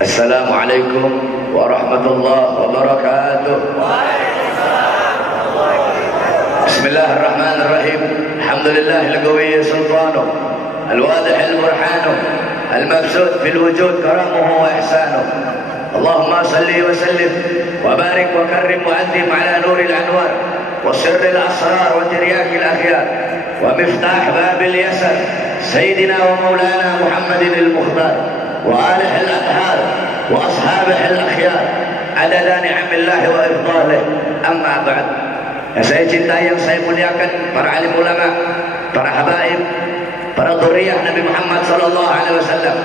Assalamualaikum warahmatullahi wabarakatuh. Bismillahirrahmanirrahim. Alhamdulillahil qawiyyi sultanuh, al-wadihil burhanuh, al-mabsut fil wujud karamuhu wa ihsanuh. Allahumma salli wa sallim wa barik wa karrim wa addim ala nuril anwar wa sirril asrar wa tiryakil akhyar wa miftah babil yasar sayyidina wa maulana Muhammadin al-mukhtar وآله الأطهار وأصحابه الأخيار عدد نعم الله وإفضاله. أما بعد. Yang saya cintai, yang saya muliakan, para alim ulama, para habaib, para dzurriyyah Nabi Muhammad sallallahu alaihi wasallam,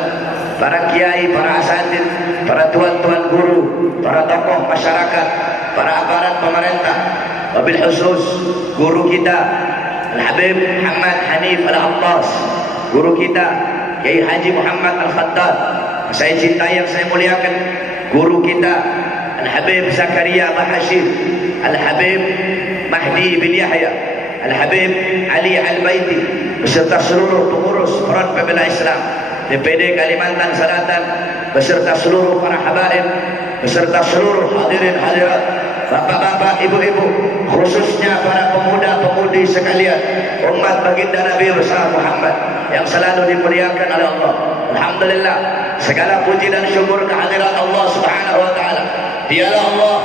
para kiai, para asatidz, para tuan-tuan guru, para tokoh masyarakat, para aparat pemerintah, wabil khusus guru kita Al-Habib Muhammad Hanif Al-Abbas, guru kita Kiai Haji Muhammad Al-Khattab. Saya cintai, yang saya muliakan, guru kita Al-Habib Zakaria Bahashim, Al-Habib Mahdi bin Yahya, Al-Habib Ali Al-Baiti, beserta seluruh pengurus Front Pembela Islam DPD Kalimantan Selatan, beserta seluruh para habaib, beserta seluruh hadirin hadirat, bapak-bapak, ibu-ibu, khususnya para pemuda-pemudi sekalian, umat baginda Nabi besar Muhammad yang selalu dimuliakan oleh Allah. Alhamdulillah, segala puji dan syukur kehadirat Allah Subhanahu wa taala. Dialah Allah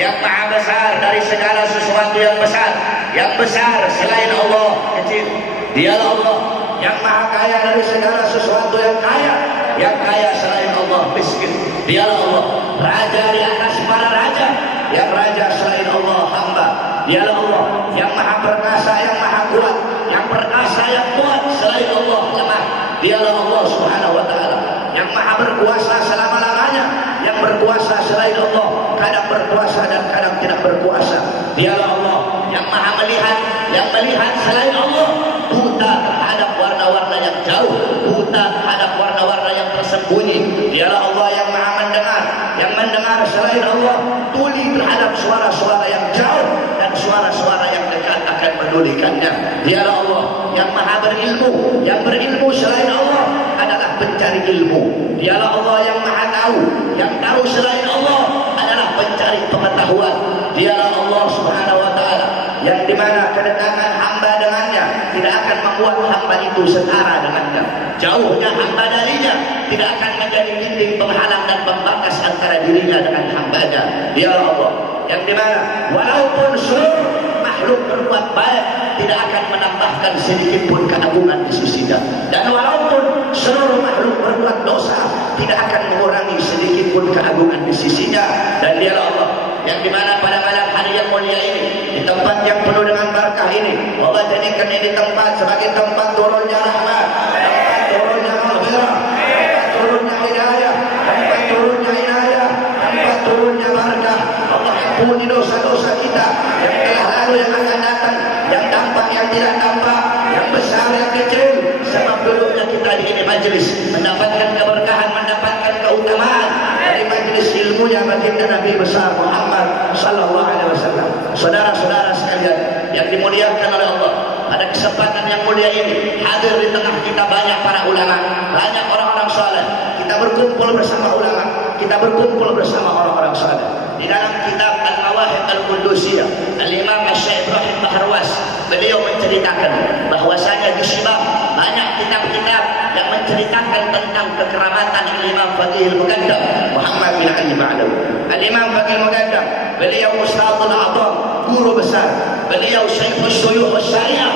yang maha besar dari segala sesuatu yang besar. Yang besar selain Allah kecil. Dialah Allah yang maha kaya dari segala sesuatu yang kaya. Yang kaya selain Allah miskin. Dialah Allah raja di atas para raja. Yang raja selain Allah hamba. Dialah Allah yang maha perkasa, yang maha kuat. Yang perkasa, yang kuat selain Allah lemah. Dialah Allah Subhanahu wa taala yang maha berkuasa selama-lamanya. Yang berkuasa selain Allah kadang berkuasa dan kadang tidak berkuasa. Dialah Allah yang maha melihat, yang melihat selain Allah buta terhadap warna-warna yang jauh, buta terhadap warna-warna yang tersembunyi. Dialah Allah yang maha mendengar, yang mendengar selain Allah tuli terhadap suara-suara yang jauh dan suara-suara yang dekat akan menulikannya. Dialah Allah yang maha berilmu, yang berilmu selain Allah adalah pencari ilmu. Dialah Allah yang maha tahu, yang tahu selain Allah adalah pencari pengetahuan. Dialah Allah Subhanahu wa taala yang dimana kedekatan hamba dengannya tidak akan membuat hamba itu setara dengannya. Jauhnya hamba darinya tidak akan menjadi dinding penghalang dan pembatas antara dirinya dengan hambanya. Dialah Allah yang dimana walaupun seluruh makhluk berbuat baik tidak akan menambahkan sedikit pun keagungan di sisinya, dan walaupun seluruh makhluk berbuat dosa tidak akan mengurangi sedikit pun keagungan di sisinya. Dan dialah Allah yang dimana pada malam hari yang mulia ini, di tempat yang penuh dengan berkah ini, Allah jadikan ini tempat sebagai tempat turunnya rahmat, tempat turunnya maghfirah, tempat turunnya hidayah, tempat turunnya inayah, tempat turunnya barakah. Allah ampuni dosa-dosa kita yang telah lalu, yang akan datang, yang tampak, yang tidak tampak, yang besar, yang kecil. Sebab dulunya kita di ini majelis mendapatkan keberkahan, mendapatkan keutamaan dari majelis ilmunya baginda Nabi besar Muhammad sallallahu alaihi wasallam. Saudara-saudara sekalian yang dimuliakan oleh Allah, pada kesempatan yang mulia ini hadir di tengah kita banyak para ulama, banyak orang-orang saleh. Kita berkumpul bersama ulama, kita berkumpul bersama orang-orang saleh. Di dalam kitab Al-Mawahib Al-Qudusiyah, Al-Imam Syekh Ibrahim Baharwas, beliau menceritakan bahwasanya di Syibab banyak kitab-kitab yang menceritakan tentang kekeramatan Imam Faqih Al-Muqaddam Muhammad bin Ali Ma'lawi. Al-Imam Faqih Al-Muqaddam, beliau Ustadzul A'zam, guru besar. Beliau Syekhul Syuyukh Syariah,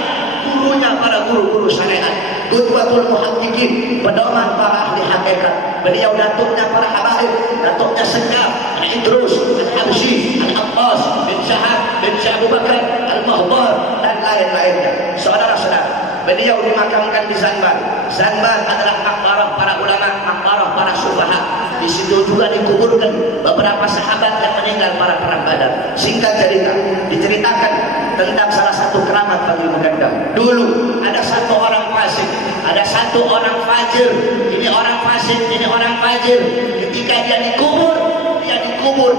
gurunya para guru-guru syariat. Qudwatul Muhaqqiqin, pedoman para ahli hakikat. Beliau datuknya para habaib, datuknya Sekar, Idrus, Al-Habsyi, Al-Abbas bin Syahab bin Syekh Abu Bakar Al-Mahdar dan lain-lainnya. Saudara-saudara, beliau dimakamkan di Zanbar. Zanbar adalah maqbarah para ulama, maqbarah para sufaha. Di situ juga dikuburkan beberapa sahabat yang meninggal, para perang Badar. Singkat cerita, diceritakan tentang salah satu keramat bagi Muqaddam. Dulu ada satu orang fasik, ada satu orang fajir. Ini orang fasik, ini orang fajir. Ketika dia dikubur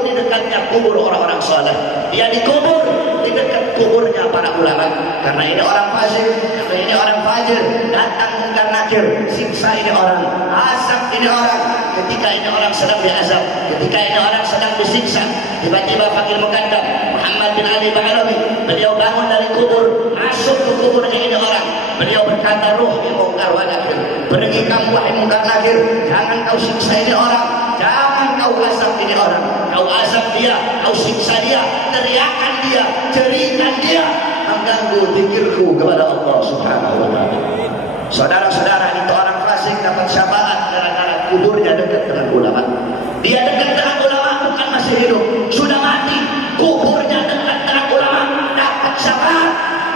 di dekatnya kubur orang-orang saleh. Dia dikubur di dekat kuburnya para ulama. Karena ini orang fasik, karena ini orang fajir, datang mungkar nakir, siksa ini orang, azab ini orang. Ketika ini orang sedang diazab, ketika ini orang sedang disiksa, tiba-tiba panggil Muqaddam Muhammad bin Ali Ba'alawi. Beliau bangun dari kubur, masuk ke kuburnya ini orang. Beliau berkata, ruh mungkar wa nakir, pergi kamu wahai mungkar nakir, jangan kau siksa ini orang, jangan kau azab ini orang. Kau azab dia, kau siksa dia, teriakan dia, jeritan dia, mengganggu zikirku kepada Allah Subhanahu wa ta'ala. Saudara-saudara, itu orang fasik dapat syafaat gara-gara kuburnya dekat dengan ulama. Dia dekat dengan ulama bukan masih hidup, sudah mati, kuburnya dekat dengan ulama, dapat syafaat.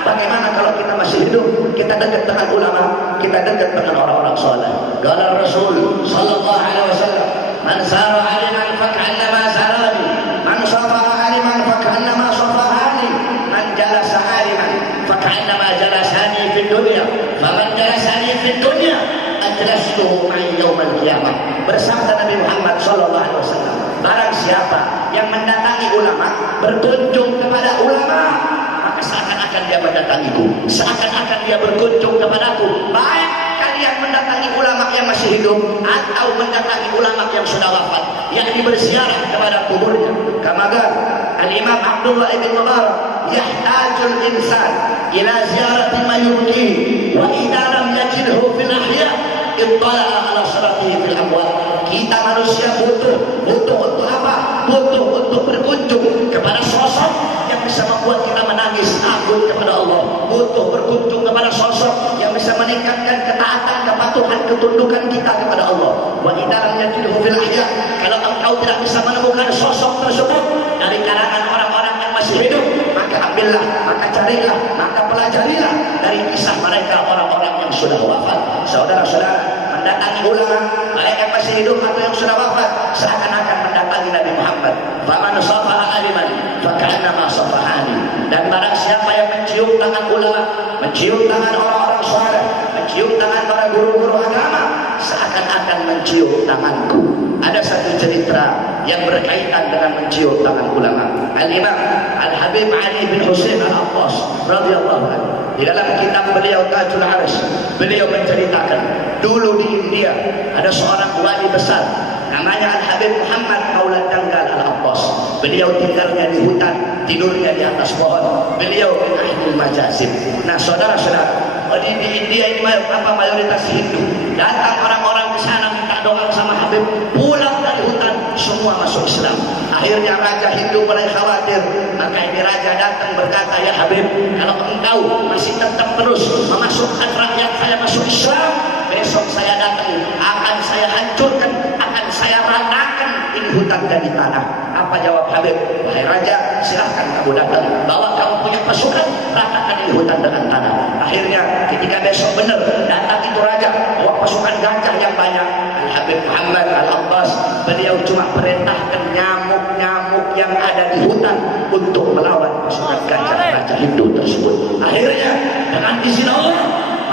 Bagaimana kalau kita masih hidup, kita dekat dengan ulama, kita dekat dengan orang-orang saleh. Qala Rasul sallallahu alaihi wasallam, man sara aliman fak'annama sarani, man safaha aliman fak'annama safahani, man jalasa aliman fak'annama jalasani fid dunya, faman jalasani fid dunya ajlastuhu ma'i yaumal qiyamah. Bersabda Nabi Muhammad sallallahu alaihi wasallam, barang siapa yang mendatangi ulama, berkunjung kepada ulama, maka seakan-akan dia mendatangiku, seakan-akan dia berkunjung kepadaku. Baik kalian mendatangi ulama yang masih hidup atau mendatangi ulama yang sudah wafat, yakni berziarah kepada kuburnya. Kama Al-Imam Abdullah ibn Mubarak, yahtajul insan ila ziyarati ma yurdihi wa idza lam yajidhu fil ahya ittala'a ala salatihi fil amwat. Kita manusia butuh untuk apa? Butuh untuk berkunjung kepada sosok yang bisa membuat kita menangis takut kepada Allah. Butuh berkunjung kepada sosok yang bisa meningkatkan ketaatan, kepatuhan, ketundukan kita kepada Allah. Wa idza lam yajidhu fil ahya, kalau engkau tidak bisa menemukan sosok tersebut dari kalangan orang-orang yang masih hidup, maka ambillah, maka carilah, maka pelajarilah dari kisah mereka orang-orang yang sudah wafat. Saudara-saudara, mendatangi ulama, baik yang masih hidup atau yang sudah wafat, seakan-akan mendatangi Nabi Muhammad. Faman safaha aliman faka'annama safahani. Dan barang siapa yang mencium tangan ulama, mencium tangan orang-orang saleh, mencium tangan para guru-guru agama, seakan-akan mencium tanganku. Ada satu cerita yang berkaitan dengan mencium tangan ulama. Al-Imam Al-Habib Ali bin Husain Al-Abbas radhiyallahu anhu, di dalam kitab beliau Tajul Arsh, beliau menceritakan dulu di India ada seorang wali besar namanya Al-Habib Muhammad Maula Danggal Al-Abbas. Beliau tinggalnya di hutan, tidurnya di atas pohon. Beliau min ahlul majazib. Nah, saudara-saudara, di India ini mayoritas Hindu. Datang orang-orang ke sana minta doa sama Habib, pulang dari hutan semua masuk Islam. Akhirnya raja Hindu mulai khawatir. Maka ini raja datang berkata, ya Habib, kalau engkau masih tetap terus memasukkan rakyat saya masuk Islam, besok saya datang, akan saya hancurkan, akan saya ratakan ini hutan jadi tanah. Apa jawab Habib? Wahai raja, silahkan kamu datang, bawa kamu punya pasukan, ratakan ini hutan dengan tanah. Akhirnya ketika besok benar datang itu raja bawa pasukan gajah yang banyak, Al-Habib Muhammad Al-Abbas, beliau cuma perintahkan nyamuk-nyamuk yang ada di hutan untuk melawan pasukan gajah raja Hindu tersebut. Akhirnya dengan izin Allah,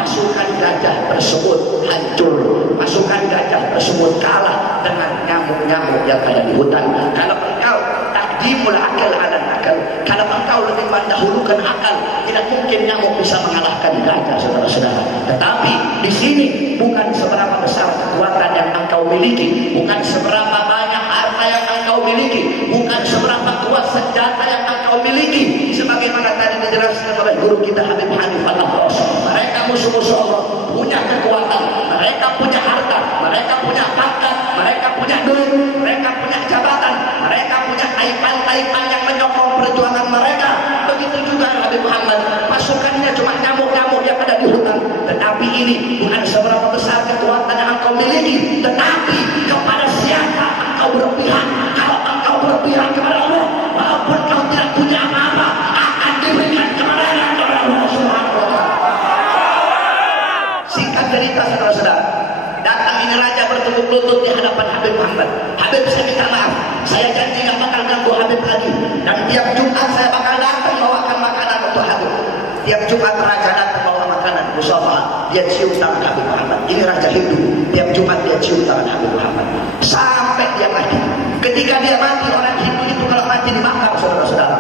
pasukan gajah tersebut hancur, pasukan gajah tersebut kalah dengan nyamuk-nyamuk yang ada di hutan. Kalau engkau takdimul akal ala akal, kalau engkau lebih mendahulukan akal, tidak mungkin nyamuk bisa mengalahkan gajah, saudara-saudara. Tetapi di sini bukan seberapa besar kekuatan yang engkau miliki, bukan seberapa banyak harta yang engkau miliki, bukan seberapa kuat senjata yang engkau miliki. Sebagaimana tadi dijelaskan oleh guru kita Habib Hanif Al-Abbas, mereka musuh-musuh Allah punya kekuatan, mereka punya harta, mereka punya pangkat, mereka punya duit, mereka punya jabatan, mereka punya taipan-taipan yang menyokong perjuangan mereka. Begitu juga Nabi Muhammad, pasukannya cuma nyamuk-nyamuk yang ada di hutan. Tetapi ini bukan seberapa besar kekuatan yang engkau miliki, tetapi kepada siapa engkau berpihak. Kalau engkau berpihak kepada Allah, walaupun kau tidak punya apa-apa, akan diberikan kepada Allah Subhanahu wa ta'ala. Singkat cerita, saudara-saudara, datang ini raja bertukuk lutut di hadapan Habib Muhammad. Habib, saya minta maaf, saya janji gak bakal ganggu Habib lagi, dan tiap Jumat saya bakal datang bawakan makanan untuk Habib. Tiap Jumat raja datang bawa makanan, musafa, dia cium tangan Habib Muhammad. Ini raja Hindu, tiap Jumat dia cium tangan Habib Muhammad sampai dia mati. Ketika dia mati, orang Hindu itu kalau mati dimakam, saudara-saudara.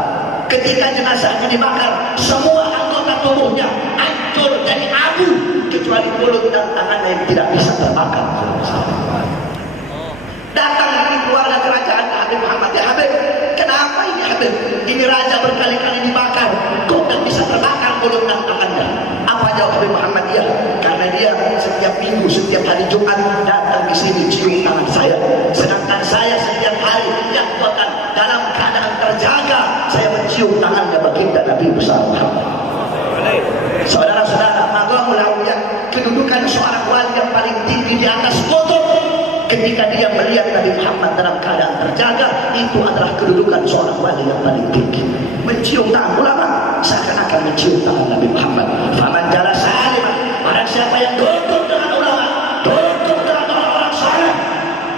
Ketika jenazahnya dibakar, semua anggota tubuhnya hancur jadi abu, kecuali mulut dan tangannya yang tidak bisa terbakar. Datang dari keluarga kerajaan Habib Muhammad, ya Habib, kenapa ini Habib? Ini raja berkali-kali dibakar, kok tak bisa terbakar mulut dan tangannya? Apa jawab Habib Muhammad? Ya, karena dia setiap minggu, setiap hari Jumat datang di sini cium tangan saya, sedangkan saya setiap hari yang dalam keadaan terjaga saya mencium tangannya baginda Nabi besar Muhammad. Saudara-saudara, maqamul awliya, kedudukan seorang wali yang paling tinggi di atas kutub. Ketika dia melihat Nabi Muhammad dalam keadaan terjaga, itu adalah kedudukan seorang wali yang paling tinggi. Mencium tangan ulama seakan-akan mencium tangan Nabi Muhammad. Faman jalasa aliman, barang siapa yang duduk dengan ulama, duduk dengan orang-orang saleh,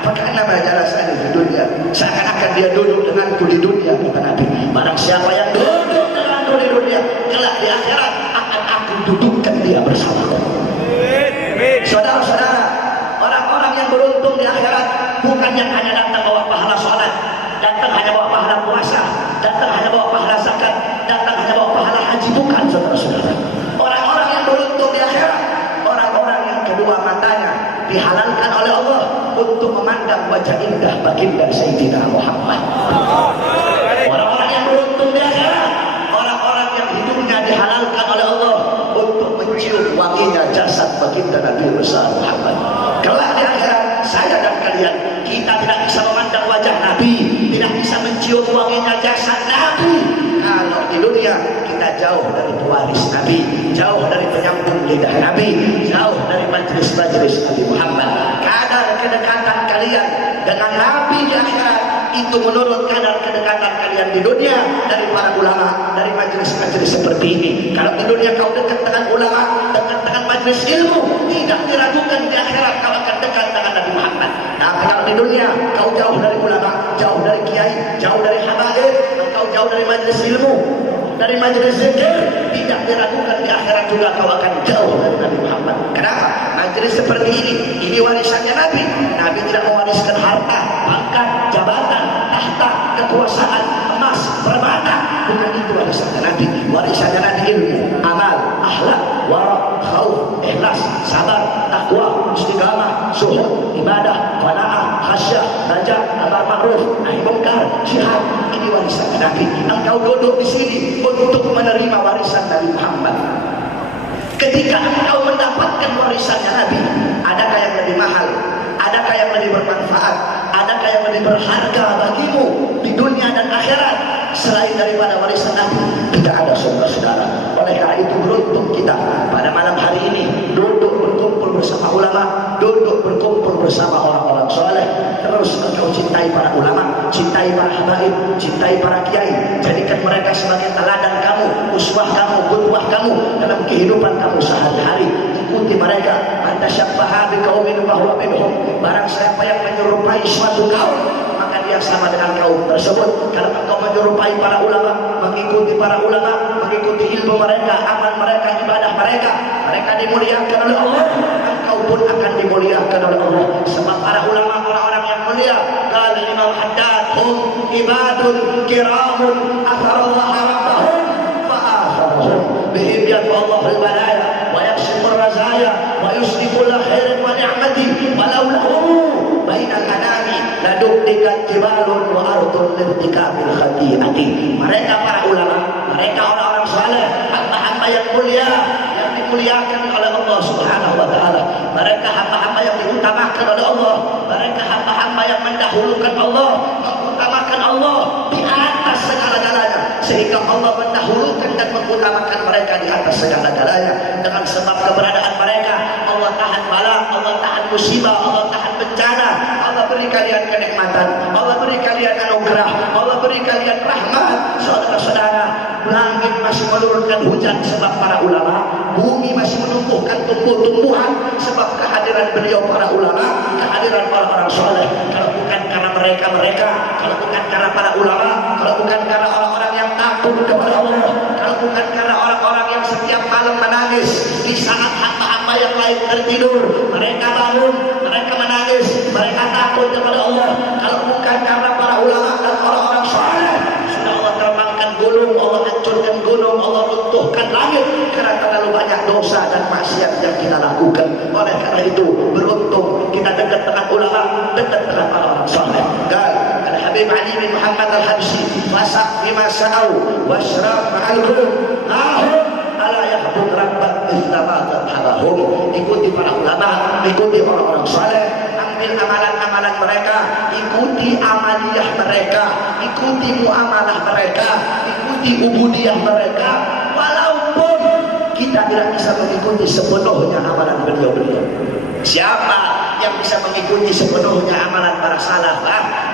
fakannama jalasa di dunia, seakan-akan dia duduk denganku di dunia, kata Nabi. Barang siapa yang duduk denganku di dunia, kelak di akhirat akan aku dudukkan dia bersamaku. Saudara-saudara, orang-orang yang beruntung di akhirat bukan yang hanya datang bawa pahala sholat, datang hanya bawa pahala puasa, datang hanya bawa pahala zakat, datang hanya bawa pahala haji, bukan, saudara-saudara. Orang-orang yang beruntung di akhirat, orang-orang yang kedua matanya dihalalkan oleh Allah untuk memandang wajah indah baginda Sayyidina Muhammad. Orang-orang yang beruntung di akhirat, orang-orang yang hidupnya dihalalkan oleh Allah untuk mencium wanginya jasad baginda Nabi besar Muhammad. Kelak di akhirat, saya dan kalian, kita tidak bisa memandang wajah Nabi, tidak bisa mencium wanginya jasad Nabi. Kalau di dunia kita jauh dari pewaris Nabi, jauh dari penyambung lidah Nabi, jauh dari majlis-majlis Nabi Muhammad. Kadar kedekatan kalian dengan Nabi di akhirat itu menurut kadar kedekatan kalian di dunia dari para ulama, dari majlis-majlis seperti ini. Kalau di dunia kau dekat dengan ulama, dekat dengan majlis ilmu, tidak diragukan di akhirat kau akan dekat dengan Nabi Muhammad. Tapi kalau di dunia kau jauh dari ulama, jauh dari kiai, jauh dari habaib, kau jauh dari majlis ilmu, dari majlis zikir, tidak diragukan di akhirat juga kau akan jauh dari Nabi Muhammad. Kenapa? Majlis seperti ini warisannya Nabi. Nabi tidak mewariskan harta, pangkat, jabatan, tahta, kekuasaan, emas, permata. Bukan itu warisannya Nabi. Warisannya Nabi ilmu, amal, akhlak, wara, khauf, ikhlas, sabar, takwa, istiqamah, zuhud, ibadah, qanaah, khasyah, raja, amar ma'ruf, nahi munkar, jihad. Ini warisan Nabi. Engkau duduk di sini untuk menerima warisan Nabi Muhammad. Ketika engkau mendapatkan warisannya Nabi, adakah yang lebih mahal? Adakah yang lebih bermanfaat? Adakah yang lebih berharga bagimu di dunia dan akhirat selain daripada warisan Nabi? Tidak ada, saudara-saudara. Oleh karena itu beruntung kita pada malam hari ini duduk berkumpul bersama ulama, duduk berkumpul bersama orang-orang soleh. Terus engkau cintai para ulama, cintai para habaib, cintai para kiai. Jadikan mereka sebagai teladan kamu, uswah kamu, qudwah kamu dalam kehidupan kamu sehari-hari. Ikuti mereka. Anta syabbaha biqaumin wa huwa minhum. Barang siapa yang menyerupai suatu kaum, maka dia sama dengan kaum tersebut. Kalau engkau menyerupai para ulama, mengikuti para ulama, mengikuti ilmu mereka, amal mereka, ibadah mereka, mereka dimuliakan oleh Allah, engkau pun akan dimuliakan oleh Allah. Sebab para ulama orang-orang yang mulia. Qala Imam Haddad, hum ibadun kiramun atharallah rabbahum fa'akharahum bihim yadfa'allahu al-balaya wa yakshifu ar-razaya wa yusliku al-khairin wa ni'mati walau lahum bainal anami laduktikat jibalun wa ardun lirtikabil khati'ati. Mereka para ulama, mereka orang-orang saleh, hamba-hamba yang mulia, yang dimuliakan oleh Allah Subhanahu wa taala. Mereka hamba-hamba yang diutamakan oleh Allah, mereka hamba-hamba yang mendahulukan Allah, mengutamakan Allah di atas segala-galanya, sehingga Allah mendahulukan dan mengutamakan mereka di atas segala-galanya. Dengan sebab keberadaan mereka, Allah tahan bala, Allah tahan musibah, Allah tahan bencana, Allah beri kalian kenikmatan, Allah beri kalian anugerah, Allah beri kalian rahmat. Saudara-saudara, langit masih menurunkan hujan sebab para ulama, bumi masih menumbuhkan tumbuh-tumbuhan sebab kehadiran beliau para ulama, kehadiran orang-orang soleh. Kalau bukan karena mereka, kalau bukan karena para ulama, kalau bukan karena orang-orang yang takut kepada Allah, kalau bukan karena orang-orang yang setiap malam menangis di saat hamba-hamba yang lain tertidur, mereka bangun, mereka menangis, mereka takut kepada Allah. Kalau bukan karena para ulama dan orang-orang soleh, sudah Allah terbangkan gunung, Allah Allah hancurkan gunung, Allah runtuhkan langit karena terlalu banyak dosa dan maksiat yang kita lakukan. Oleh karena itu beruntung kita dekat dengan ulama, dekat dengan orang-orang saleh. Al-Habib Ali bin Muhammad Al-Habsyi, "Fasak bima sa'au washrab ma'al-hum ala yahbud rabbak islama tadhabahum." Ikuti para ulama, ikuti orang-orang saleh, ambil amalan-amalan mereka, ikuti amaliyah mereka, ikuti muamalah mereka, ikuti ubudiyah mereka, walaupun kita tidak bisa mengikuti sepenuhnya amalan beliau-beliau. Siapa yang bisa mengikuti sepenuhnya amalan para salaf?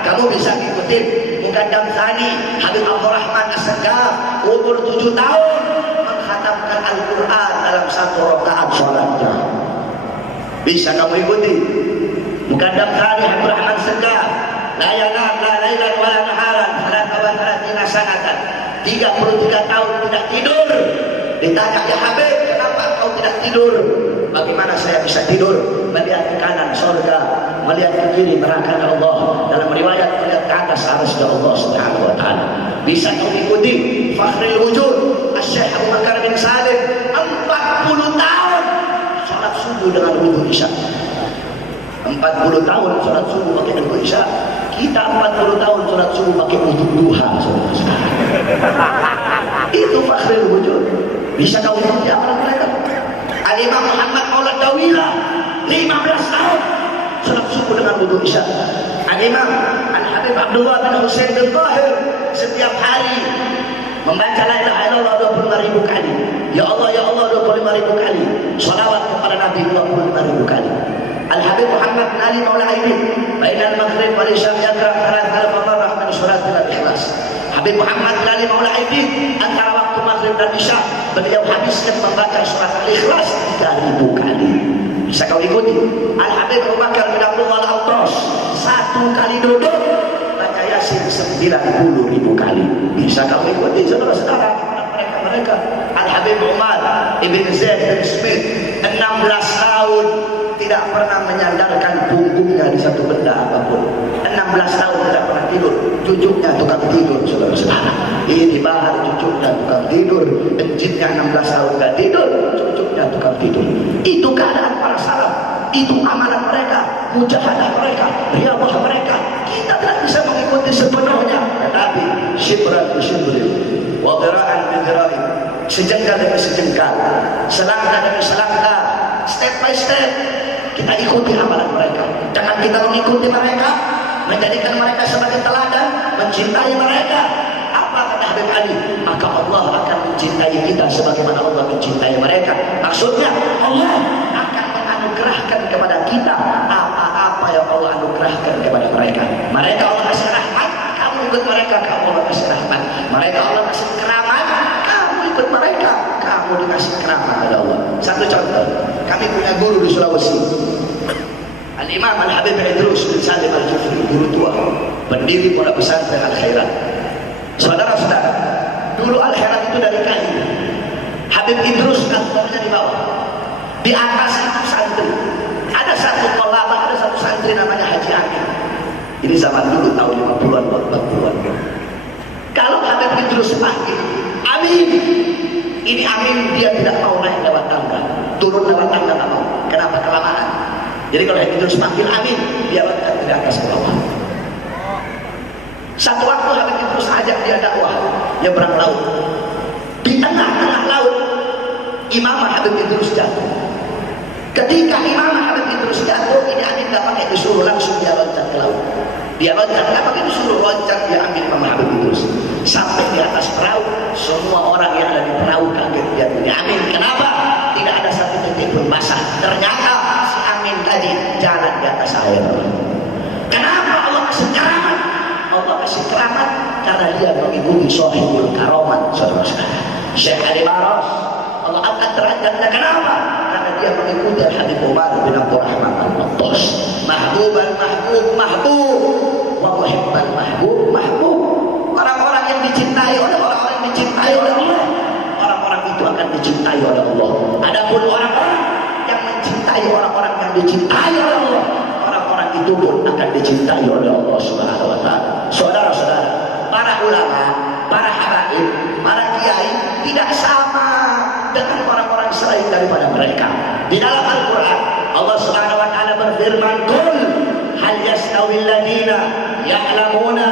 Kamu bisa ngikutin Muqaddam Tsani Habib Abdurrahman As-Sagaf, umur 7 tahun mengkhatamkan Al-Quran dalam 1 rakaat sholatnya. Bisa kamu ikuti Muqaddam Tsani Habib Abdurrahman As-Sagaf, la yanam la lailan wa la naharan salata wa salatina sanatan, 33 tahun tidak tidur. Ditanya, "Ya Habib, kenapa kau tidak tidur?" "Bagaimana saya bisa tidur? Melihat ke kanan surga, melihat ke kiri neraka Allah." Dalam riwayat melihat ke atas arasy Allah Subhanahu wa taala. Bisa kau ikuti Fakhrul Wujud Asy-Syaikh Abu Bakar bin Salim, 40 tahun salat subuh dengan wudu Isya. 40 tahun salat subuh pakai wudu Isya. Kita 40 tahun salat subuh pakai wudu duha. Itu Fakhrul Wujud. Bisa kau ikuti amalan mereka? Al-Imam Muhammad Maulad Dawila 15 tahun salat subuh dengan wudu Isya. Al-Imam Al-Habib Abdullah bin Husain bin Tahir setiap hari membaca la ilaha illallah 25.000 kali. Ya Allah 25.000 kali. Shalawat kepada Nabi 25.000 kali. Al-Habib Muhammad bin Ali Maula Aidin bainal maghrib wal isya yaqra 3,000 marrah min surat Al-Ikhlas. Habib Muhammad bin Ali Maula Aidin antara waktu maghrib dan isya beliau habiskan membaca surat Al-Ikhlas 3.000 kali. Bisa kau ikuti Al-Habib Abu Bakar bin Abdullah Al-Attas 1 kali duduk baca Yasin 90.000 kali. Bisa kau ikuti saudara-saudara mereka. Al-Habib Umar Ibn Zaid bin Smith 16 tahun tidak pernah menyandarkan punggungnya di satu benda apapun. 16 tahun tidak pernah tidur. Cucunya tukang tidur, saudara-saudara. Ini bahar cucunya tukang tidur. Penjitnya 16 tahun tidak tidur, cucunya tukang tidur. Itu keadaan para salaf. Itu amalan mereka, mujahadah mereka, riyadhah mereka. Kita tidak bisa mengikuti sepenuhnya. Tetapi shibran bi shibrin, wa dhira'an bi dhira'in, sejengkal demi sejengkal, selangkah demi selangkah, step by step kita ikuti amalan mereka. Jangan kita mengikuti mereka, menjadikan mereka sebagai teladan, mencintai mereka. Apa kata Habib Ali? Maka Allah akan mencintai kita sebagaimana Allah mencintai mereka. Maksudnya Allah akan menganugerahkan kepada kita apa-apa yang Allah anugerahkan kepada mereka. Mereka Allah kasih rahmat, kamu ikut mereka, kamu Allah kasih rahmat. Mereka Allah kasih keramat, kamu ikut mereka, kamu dikasih keramat oleh Allah. Satu contoh, kami punya guru di Sulawesi, Al-Imam Al-Habib Idrus bin Salim Al-Jufri, guru tua, pendiri pondok pesantren Al-Khairat. Saudara-saudara, dulu Al-Khairat itu dari kayu. Habib Idrus kantornya di bawah, di atas itu santri. Ada satu tolabah, ada satu santri namanya Haji Amin. Ini zaman dulu tahun 50-an, 40-an. Kalau Habib Idrus panggil Amin, ini Amin, dia tidak mau naik lewat tangga, turun lewat tangga tak mau. Kenapa? Kelamaan. Jadi kalau Habib Idrus panggil Amin, dia loncat dari atas ke bawah. Satu waktu Habib Idrus ajak dia dakwah, dia berang laut. Di tengah-tengah laut, Imam Habib Idrus jatuh. Ketika Imam Habib Idrus jatuh, ini Amin tidak pakai disuruh, langsung dia loncat ke laut. Dia loncat, tidak pakai disuruh, loncat, dia ambil Imam Habib Idrus. Sampai di atas perahu, semua orang yang ada di perahu kaget dia punya Amin. Kenapa? Tidak ada satu titik pun basah. Ternyata si Amin tadi jalan di atas air. Kenapa Allah kasih keramat? Allah kasih keramat karena dia mengikuti Shahibul Karomat, saudara-saudara. Syekh Ali Baros, Allah angkat derajatnya. Kenapa? Karena dia mengikuti Habib Umar bin Abdurrahman Al-Attas. Mahbuban mahbub mahbub, wa muhibban mahbub mahbub. Orang-orang yang dicintai oleh orang-orang yang dicintai oleh Allah, orang-orang itu akan dicintai oleh Allah. Adapun orang-orang yang mencintai orang-orang yang dicintai oleh Allah, orang-orang itu pun akan dicintai oleh Allah Subhanahu wa taala. Saudara-saudara, para ulama, para habaib para kiai tidak sama dengan orang-orang selain daripada mereka. Di dalam Al-Quran Allah Subhanahu wa taala berfirman, "Qul hal yastawil ladzina ya'lamuna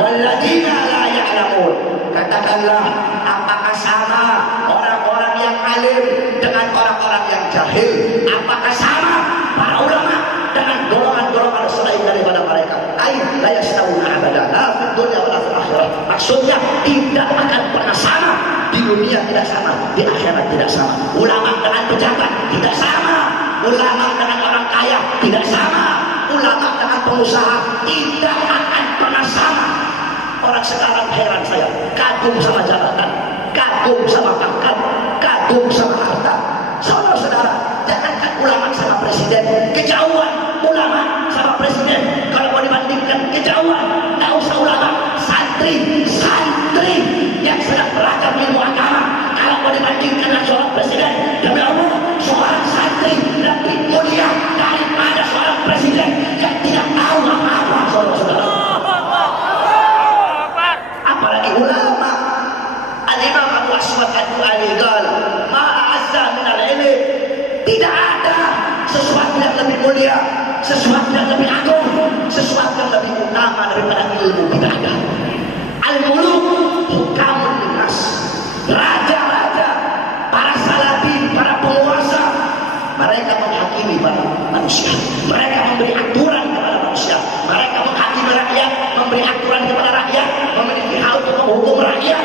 wal ladzina la ya'lamun." Katakanlah, apakah sama orang-orang yang alim dengan orang-orang yang jahil? Apakah sama para ulama dengan golongan-golongan selain daripada mereka? Ai la yastawuna abada la fid dunya wala fil akhirah. Maksudnya tidak akan pernah sama. Di dunia tidak sama, di akhirat tidak sama. Ulama dengan pejabat tidak sama. Ulama dengan orang kaya tidak sama. Ulama dengan pengusaha tidak akan pernah sama. Orang sekarang heran saya, kagum sama jabatan, kagum sama pangkat, kagum sama harta. Saudara-saudara, jangankan ulama sama presiden, kejauhan ulama sama presiden. Kalau mau dibandingkan kejauhan, tak usah ulama, santri yang sedang belajar ilmu agama. Kalau mau dibandingkan dengan seorang presiden, demi Allah, seorang santri lebih mulia daripada seorang presiden yang tidak tahu apa-apa, saudara-saudara. Apalagi ulama. Al-Imam Abu Aswad Ad-Du'ali qala, "Ma a'azza min al-ilm." Tidak ada sesuatu yang lebih mulia, sesuatu yang lebih agung, sesuatu yang lebih utama daripada ilmu. Tidak ada. Al-muluk hukamun linnas. Raja-raja, para salatin, para penguasa, mereka menghakimi para manusia. Mereka memberi aturan kepada manusia. Mereka menghakimi rakyat, memberi aturan kepada rakyat, memiliki hak untuk menghukum rakyat.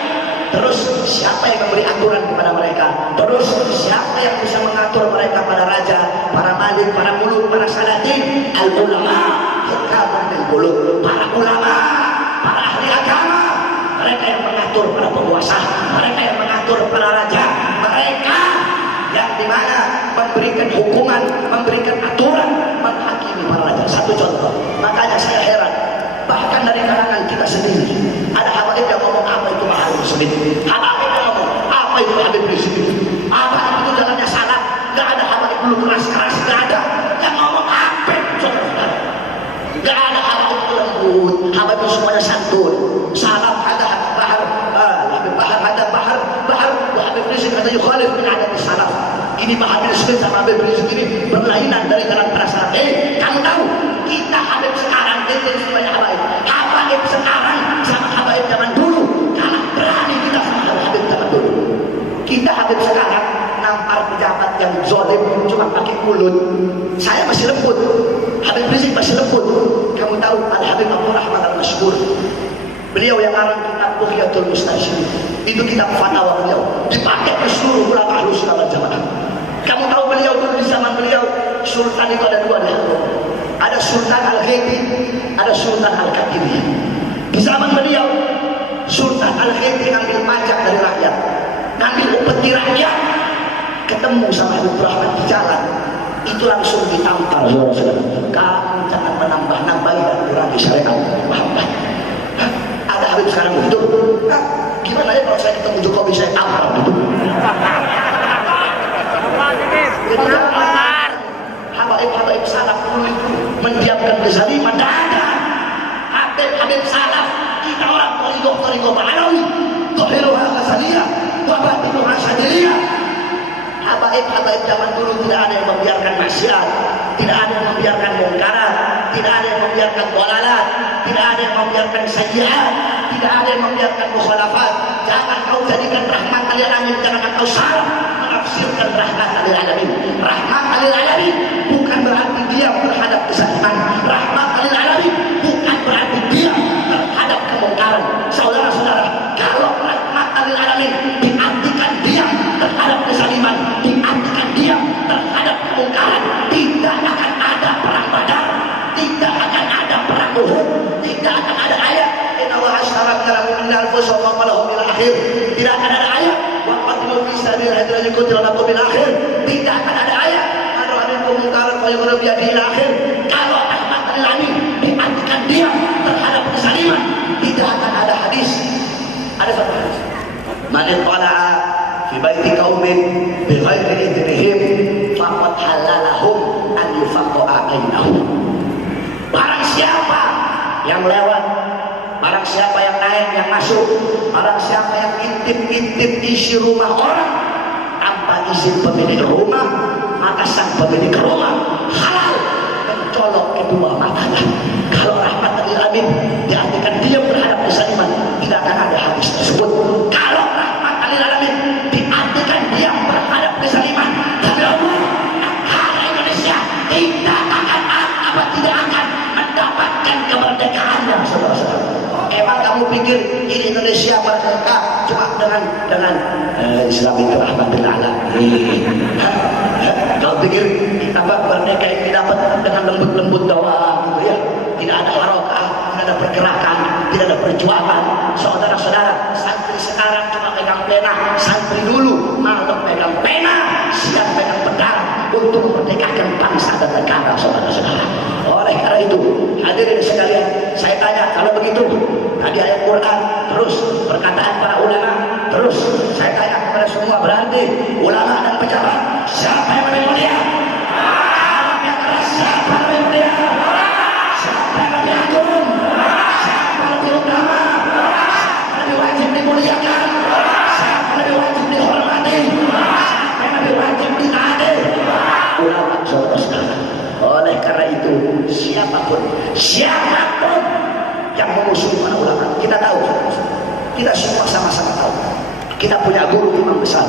Terus siapa yang memberi aturan kepada mereka? Terus siapa yang bisa mengatur mereka? Para raja, para malik, para muluk, para salatin. Al-ulama hukamun bil muluk. Para ulama, para ahli agama, mereka yang mengatur para penguasa, mereka yang mengatur para raja, mereka yang dimana memberikan hukuman, memberikan aturan, menghakimi para raja. Satu contoh, makanya saya heran, bahkan dari kalangan kita sendiri ada habaib yang ngomong apa itu Habib Rizik, habaib yang ngomong apa itu Habib Rizik, apa itu jalannya salah. Gak ada habaib dulu keras-keras, gak ada yang ngomong apa, saudara-saudara. Gak ada habaib itu lembut, habaib itu semuanya santun. Salam ada bahar, Habib bahar ada bahar, Habib Rizik ada yukhalif min adat salaf. Ini Habib Rizik sama Habib Rizik ini berlainan dari jalan para salaf. Kamu tahu kita Habib sekarang itu semuanya habaib. Habaib sekarang sama habaib zaman dulu. Kalah berani kita sama Habib zaman dulu. Kita Habib sekarang nampar pejabat yang zalim cuma pakai mulut. Saya masih lembut, Habib Rizik masih lembut. Kamu tahu Al-Habib Abdul Rahman Al-Mashkur, beliau yang ngarang kitab Bughiyatul Mustajib, itu kitab fatwa beliau dipakai ke seluruh ulama Ahlus Sunnah wal Jamaah. Kamu tahu beliau dulu di zaman beliau sultan itu ada dua nih. Ada Sultan Al-Ghaibi, ada Sultan Al-Katimi. Di zaman beliau Sultan Al-Ghaibi ngambil pajak dari rakyat, ngambil upeti rakyat, ketemu sama Habib Rahman di jalan, itu langsung ditampar. Saudara-saudara, kamu jangan menambah-nambahi dan kurangi syariat Muhammad. Ada Habib sekarang begitu? Gimana ya kalau saya ketemu Jokowi saya tampar gitu? Habaib salaf dulu itu mendiamkan kezaliman. Tidak ada Habib salaf. Kita orang Toriqoh Ba'alawi, Zahiruha Ghazaliyah, wa batinuha Syadziliyah. Habaib zaman dulu tidak ada yang membiarkan maksiat, tidak ada yang membiarkan mungkarat, tidak ada yang membiarkan dhalalat, tidak ada yang membiarkan sayyi'at, tidak ada yang membiarkan mukhalafat. Jangan kau jadikan rahmat lil alamin, jangan kau salah menafsirkan rahmat lil alamin. Rahmat lil alamin bukan berarti diam terhadap kezaliman. Rahmat lil alamin bukan berarti diam terhadap kemungkaran. Saudara-saudara, kalau rahmat lil alamin diartikan diam terhadap kezaliman, diartikan diam terhadap kemungkaran, tidak akan ada perang Badar, tidak akan ada perang Uhud, tidak akan ada ayat inna wa ashtara minal anfusihim wa lahum bil akhir. Tidak akan ada ayat wa qatilu fi sabilillahi qutilakum bil akhir. Tidak akan ada ayat ada kemungkaran wa yughra bi bil akhir. Kalau rahmat lil alamin diartikan diam terhadap kezaliman, tidak akan ada hadis. Ada satu hadis, man qala'a fi baiti qaumin bi ghairi idrihim faqad halalahum an yufaqqa bainahum. Barang siapa yang lewat barang siapa yang naik, yang masuk, barang siapa yang intip-intip isi rumah orang tanpa izin pemilik rumah, maka sang pemilik rumah halal mencolok kedua matanya. Kalau rahmat lil alamin diartikan diam terhadap kezaliman, tidak akan ada hadis tersebut. Kalau rahmat lil alamin diartikan diam terhadap kezaliman, demi Allah, negara Indonesia tidak akan mendapatkan kemerdekaannya, saudara-saudara. Emang kamu pikir ini Indonesia merdeka cuma dengan Islam itu rahmatul alamin? Kau pikir apa merdeka ini dapat dengan lembut-lembut doang, gitu ya? Tidak ada harokah, tidak ada pergerakan, tidak ada perjuangan. Saudara-saudara, santri sekarang cuma pegang pena, santri dulu malam pegang pena, siap pegang pedang untuk memerdekakan bangsa dan negara, saudara-saudara. Oleh karena itu, hadirin sekalian, saya tanya, kalau begitu, tadi ayat Quran, terus perkataan para ulama, terus saya tanya kepada semua, berarti ulama dan pejabat, siapa yang lebih mulia? Yang keras, siapa yang lebih mulia? Siapa yang lebih agung? Siapa yang lebih utama? Siapa yang lebih wajib dimuliakan? Siapa yang lebih wajib dihormati? Siapa yang lebih wajib ditaati? Ulama, saudara-saudara. Oleh karena itu, siapapun yang mengusung para ulama, kita tahu, kita semua sama-sama tahu. Kita punya guru imam besar,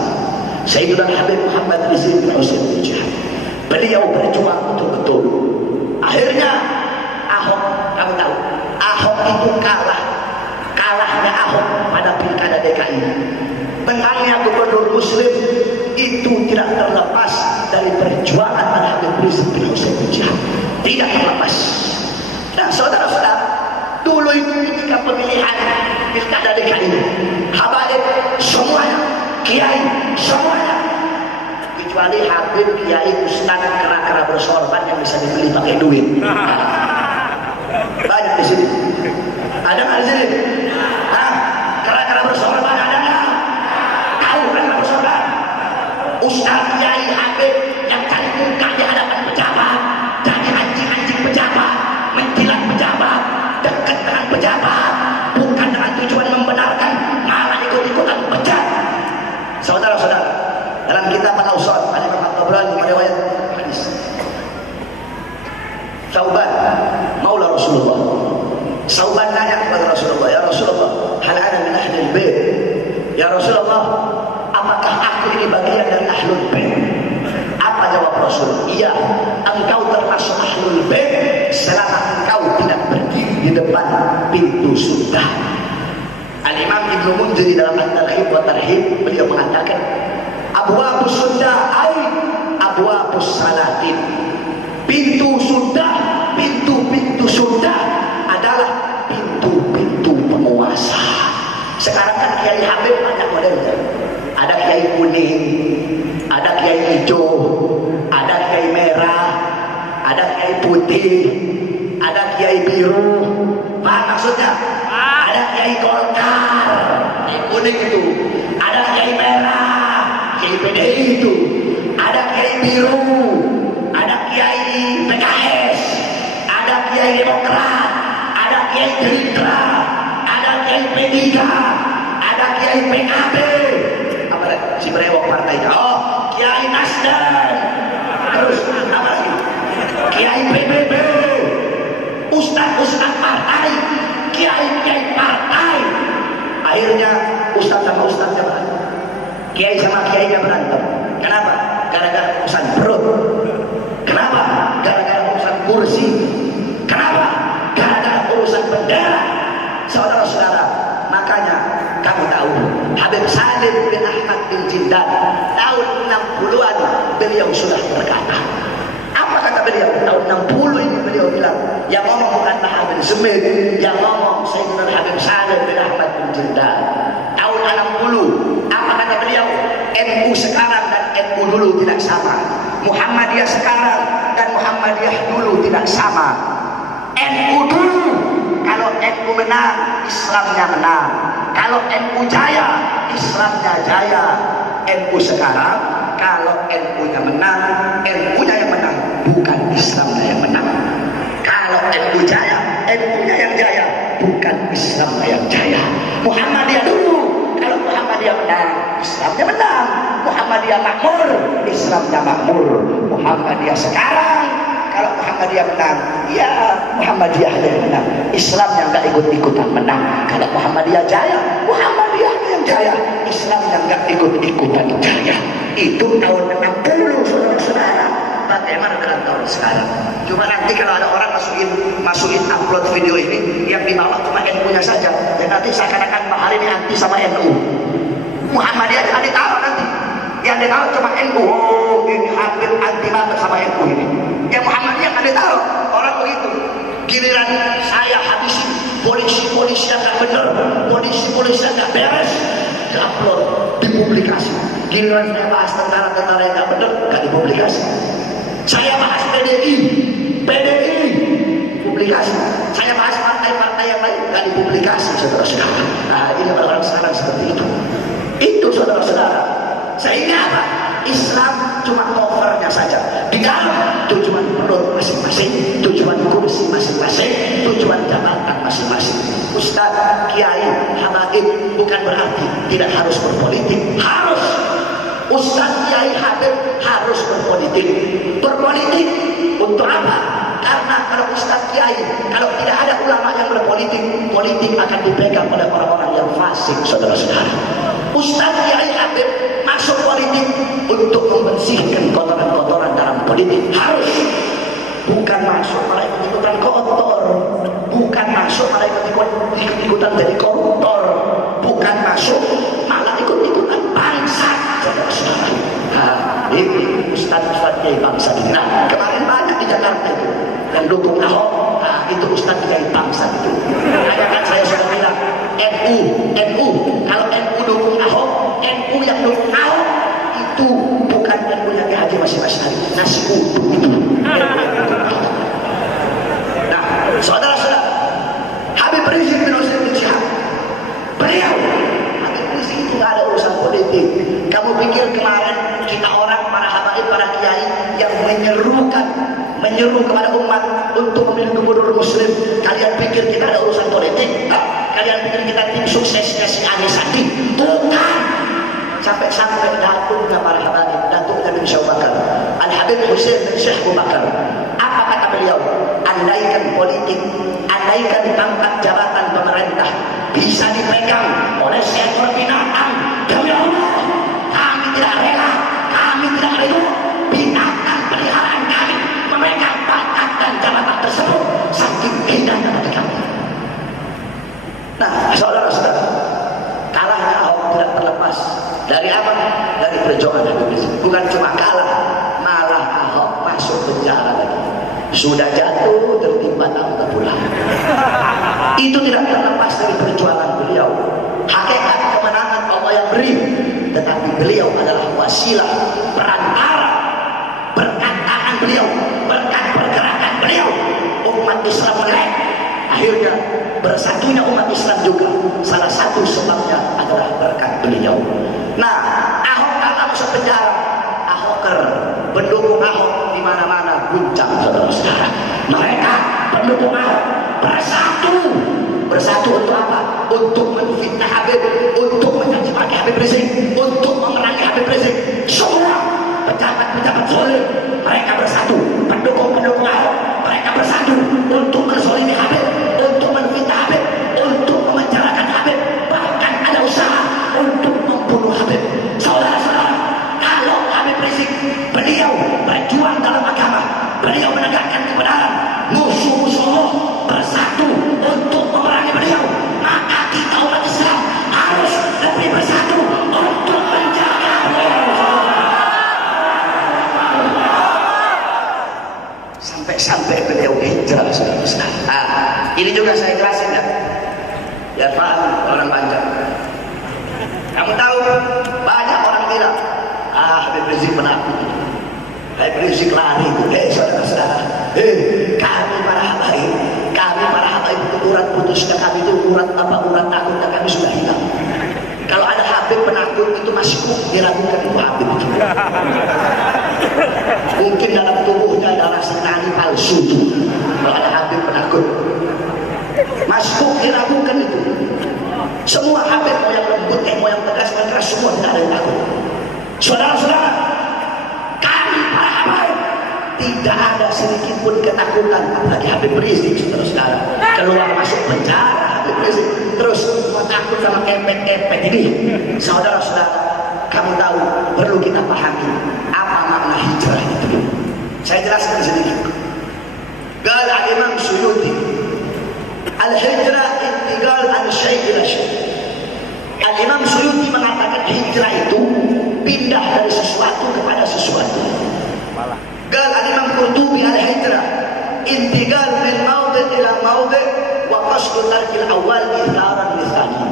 Sayyidina Habib Muhammad Rizieq bin Husain bin Jihad. Beliau berjuang betul-betul. Akhirnya Ahok, kamu tahu, Ahok itu kalahnya Ahok pada pilkada DKI. Menangnya gubernur Muslim itu tidak terlepas dari perjuangan pada Habib Rizieq bin Husain bin Jihad. Tidak terlepas. Nah, saudara-saudara, dulu itu ketika pemilihan pilkada DKI, habaib semuanya, kiai semuanya, kecuali Habib Kiai Ustaz kera-kera bersorban yang bisa dibeli pakai duit. Banyak di sini. Ada nggak di sini? Nah, kera-kera bersorban ada nggak? Tahu kera-kera bersorban? Ustaz Kiai Habib yang cari muka di hadapan pejabat, jadi anjing-anjing pejabat, menjilat pejabat, dekat dengan pejabat, bukan dengan tujuan membenarkan, malah ikut-ikutan bejat. Saudara-saudara, dalam kitab Al-Awsat ada Imam Tabrani meriwayat hadis. Sauban, Maula Rasulullah. Sauban nanya kepada Rasulullah, ya Rasulullah, hal ana min ahlil bait? Ya Rasulullah, apakah aku ini bagian dari ahlul bait? Apa jawab Rasul? Iya, engkau termasuk ahlul bait selama engkau tidak berdiri di depan pintu surga. Al-Imam Ibnu Munzir dalam At-Targhib wa Tarhib beliau mengatakan, abwabus surga ay abwabus salatin. Pintu surga, pintu-pintu surga adalah pintu-pintu penguasa. Sekarang kan Kiai Habib banyak modelnya. Ada Kiai kuning, ada Kiai hijau, ada Kiai merah, ada Kiai putih, ada Kiai biru. Paham maksudnya? Ada Kiai Golkar, Kiai kuning itu. Ada Kiai merah, Kiai PDI itu. Ada Kiai biru, ada Kiai PKS, ada Kiai Demokrat, ada Kiai Gerindra, ada Kiai P3, ada Kiai PKB. Apa lagi? Si berewok partai. Oh, Kiai Nasdem. Terus apa lagi? Kiai PBB, Ustaz-ustaz partai, Kiai-kiai partai. Akhirnya Ustaz sama Ustaznya berantem, Kiai sama Kiainya berantem. Kenapa? Gara-gara urusan perut. Kenapa? Gara-gara urusan kursi. Kenapa? Gara-gara urusan bendera. Saudara-saudara, makanya kamu tahu Habib Salim bin Ahmad bin Jindan tahun 60-an beliau sudah berkata. Apa kata beliau? Tahun 60 ini beliau bilang, yang ngomong bukan Habib Smith, yang ngomong Sayyidina Habib Salim bin Ahmad bin Jindan. Tahun 60. Apa kata beliau? NU sekarang dan NU dulu tidak sama. Muhammadiyah sekarang dan Muhammadiyah dulu tidak sama. NU dulu, kalau NU menang, Islamnya menang. Kalau NU jaya, Islamnya jaya. NU sekarang, kalau NU-nya menang, NU-nya yang menang, bukan Islamnya yang menang. Kalau NU jaya, NU-nya yang jaya, bukan Islam yang jaya. Muhammadiyah dulu, kalau Muhammadiyah menang, Islamnya menang. Muhammadiyah makmur, Islamnya makmur. Muhammadiyah sekarang, kalau Muhammadiyah menang, ya Muhammadiyah yang menang. Islamnya nggak ikut-ikutan menang. Kalau Muhammadiyah jaya, Muhammadiyah yang jaya. Islamnya nggak ikut-ikutan jaya. Itu tahun 60, saudara-saudara. Bagaimana dengan tahun sekarang? Cuma nanti kalau ada orang masukin upload video ini, yang di bawah cuma NU-nya saja, dan nanti seakan-akan Pak Hari ini anti sama NU. Muhammadiyah jangan ditaruh nanti. Yang ditaruh cuma NU. Oh, ini hampir anti banget sama NU ini. Yang Muhammadiyah nggak ditaruh. Orang begitu. Giliran saya habisin polisi-polisi yang nggak benar, polisi-polisi yang nggak beres, diupload, dipublikasi. Giliran saya bahas tentara-tentara yang nggak benar, nggak dipublikasi. Saya bahas PDI, publikasi. Saya bahas partai-partai yang lain, nggak dipublikasi, saudara-saudara. Nah, ini orang sekarang seperti itu. Itu saudara-saudara. Sehingga apa? Islam cuma covernya saja. Di dalam tujuan perut masing-masing, tujuan kursi masing-masing, tujuan jabatan masing-masing. Ustaz, kiai, habaib bukan berarti tidak harus berpolitik. Harus. Ustaz, kiai, habib harus berpolitik. Berpolitik untuk apa? Karena kalau ustaz, kiai, kalau tidak ada ulama yang berpolitik, politik akan dipegang oleh orang-orang yang fasik, saudara-saudara. Ustaz, kiai, habib masuk politik untuk membersihkan kotoran-kotoran dalam politik. Harus. Bukan masuk malah ikut-ikutan kotor. Bukan masuk malah ikut-ikutan jadi koruptor. Bukan masuk malah ikut-ikutan bangsat, saudara-saudara. Nah, ini ustaz-ustaz kiai bangsa. Nah, kemarin banyak di Jakarta itu yang dukung Ahok. Nah, itu ustaz kiai bangsa itu. Hanya kan saya sudah bilang NU. Kalau NU dukung Ahok, NU yang dukung Ahok itu bukan NU yang Ki Haji masing-masing hari. Nasi uduk itu. Nah, saudara-saudara, Habib Rizik bin Hussein bin Syihab, beliau Habib Rizik itu nggak ada urusan politik. Kamu pikir kemarin kita orang, para habaib, para kiai yang menyeru kepada umat untuk memilih gubernur muslim, kalian pikir kita ada urusan politik? Kalian pikir kita tim suksesnya si Anies Sandi? Bukan. Sampai datuknya para habaib, datuknya bin Syekh Bakar, Al-Habib Hussein bin Syekh Abu Bakar. Apa kata beliau? Andaikan politik, andaikan pangkat jabatan pemerintah bisa dipegang oleh seekor binatang, demi Allah, kami tidak rela, kami tidak ridho binatang peliharaan kami memegang pangkat dan jabatan tersebut, saking indahnya bagi kami. Nah, saudara-saudara, kalahnya Ahok tidak terlepas dari apa? Dari perjuangan Habib Rizik. Bukan cuma kalah, malah Ahok masuk penjara lagi. Sudah jatuh tertimpa tangga pulang. Itu tidak terlepas dari perjuangan beliau. Hakikat kemenangan Allah yang beri, tetapi beliau adalah wasilah, perantara. Berkat tangan beliau, berkat pergerakan beliau, umat Islam melek. Akhirnya bersatunya umat Islam juga salah satu sebabnya adalah berkat beliau. Nah, Ahok karena masuk penjara, Ahoker, pendukung Ahok di mana-mana guncang, saudara-saudara. Mereka pendukung Ahok bersatu untuk apa? Untuk menfitnah Habib, untuk mencaci maki Habib Rizik, untuk memerangi Habib Rizik. Semua pejabat-pejabat zalim mereka bersatu, pendukung-pendukung Ahok mereka bersatu untuk kezalimi Habib, untuk menfitnah Habib, untuk memenjarakan Habib, bahkan ada usaha untuk membunuh Habib. Saudara-saudara, kalau Habib Rizik beliau berjuang dalam agama, beliau menegakkan kebenaran, musuh-musuh Allah bersatu untuk memerangi beliau, maka kita umat Islam harus lebih bersatu untuk menjaga beliau. Sampai beliau hijrah, saudara-saudara. Nah, ini juga saya jelasin ya, biar paham orang Banjar. Kamu tahu banyak orang bilang, Habib Rizik penakut, Habib Rizik lari. Saudara-saudara, kami para habaib itu urat putusnya kami itu urat takutnya kami sudah hilang. Kalau ada Habib penakut itu masih diragukan itu Habib itu. Mungkin dalam tubuhnya ada rasa tali palsu itu. Kalau ada Habib penakut. Masbuk diragukan itu. Semua Habib mau yang lembut, mau yang tegas, mau yang keras, semua tidak ada yang takut. Saudara-saudara, kami para Habaib tidak ada sedikit pun ketakutan, apalagi Habib Rizik, saudara-saudara. Keluar masuk penjara Habib Rizik, terus mau takut sama kepet-kepet ini. Saudara-saudara, kami tahu perlu kita pahami apa makna hijrah itu. Saya jelaskan sedikit. Qala al-Imam Suyuti, al-hijrah intiqal an syai' ila syai'. Al-Imam Suyuti mengatakan hijrah itu pindah dari sesuatu kepada sesuatu. Qala al-Imam Qurtubi al-hijrah intiqal min mawdi' ila mawdi' wa qasdu tarkil awwal itharan litsani.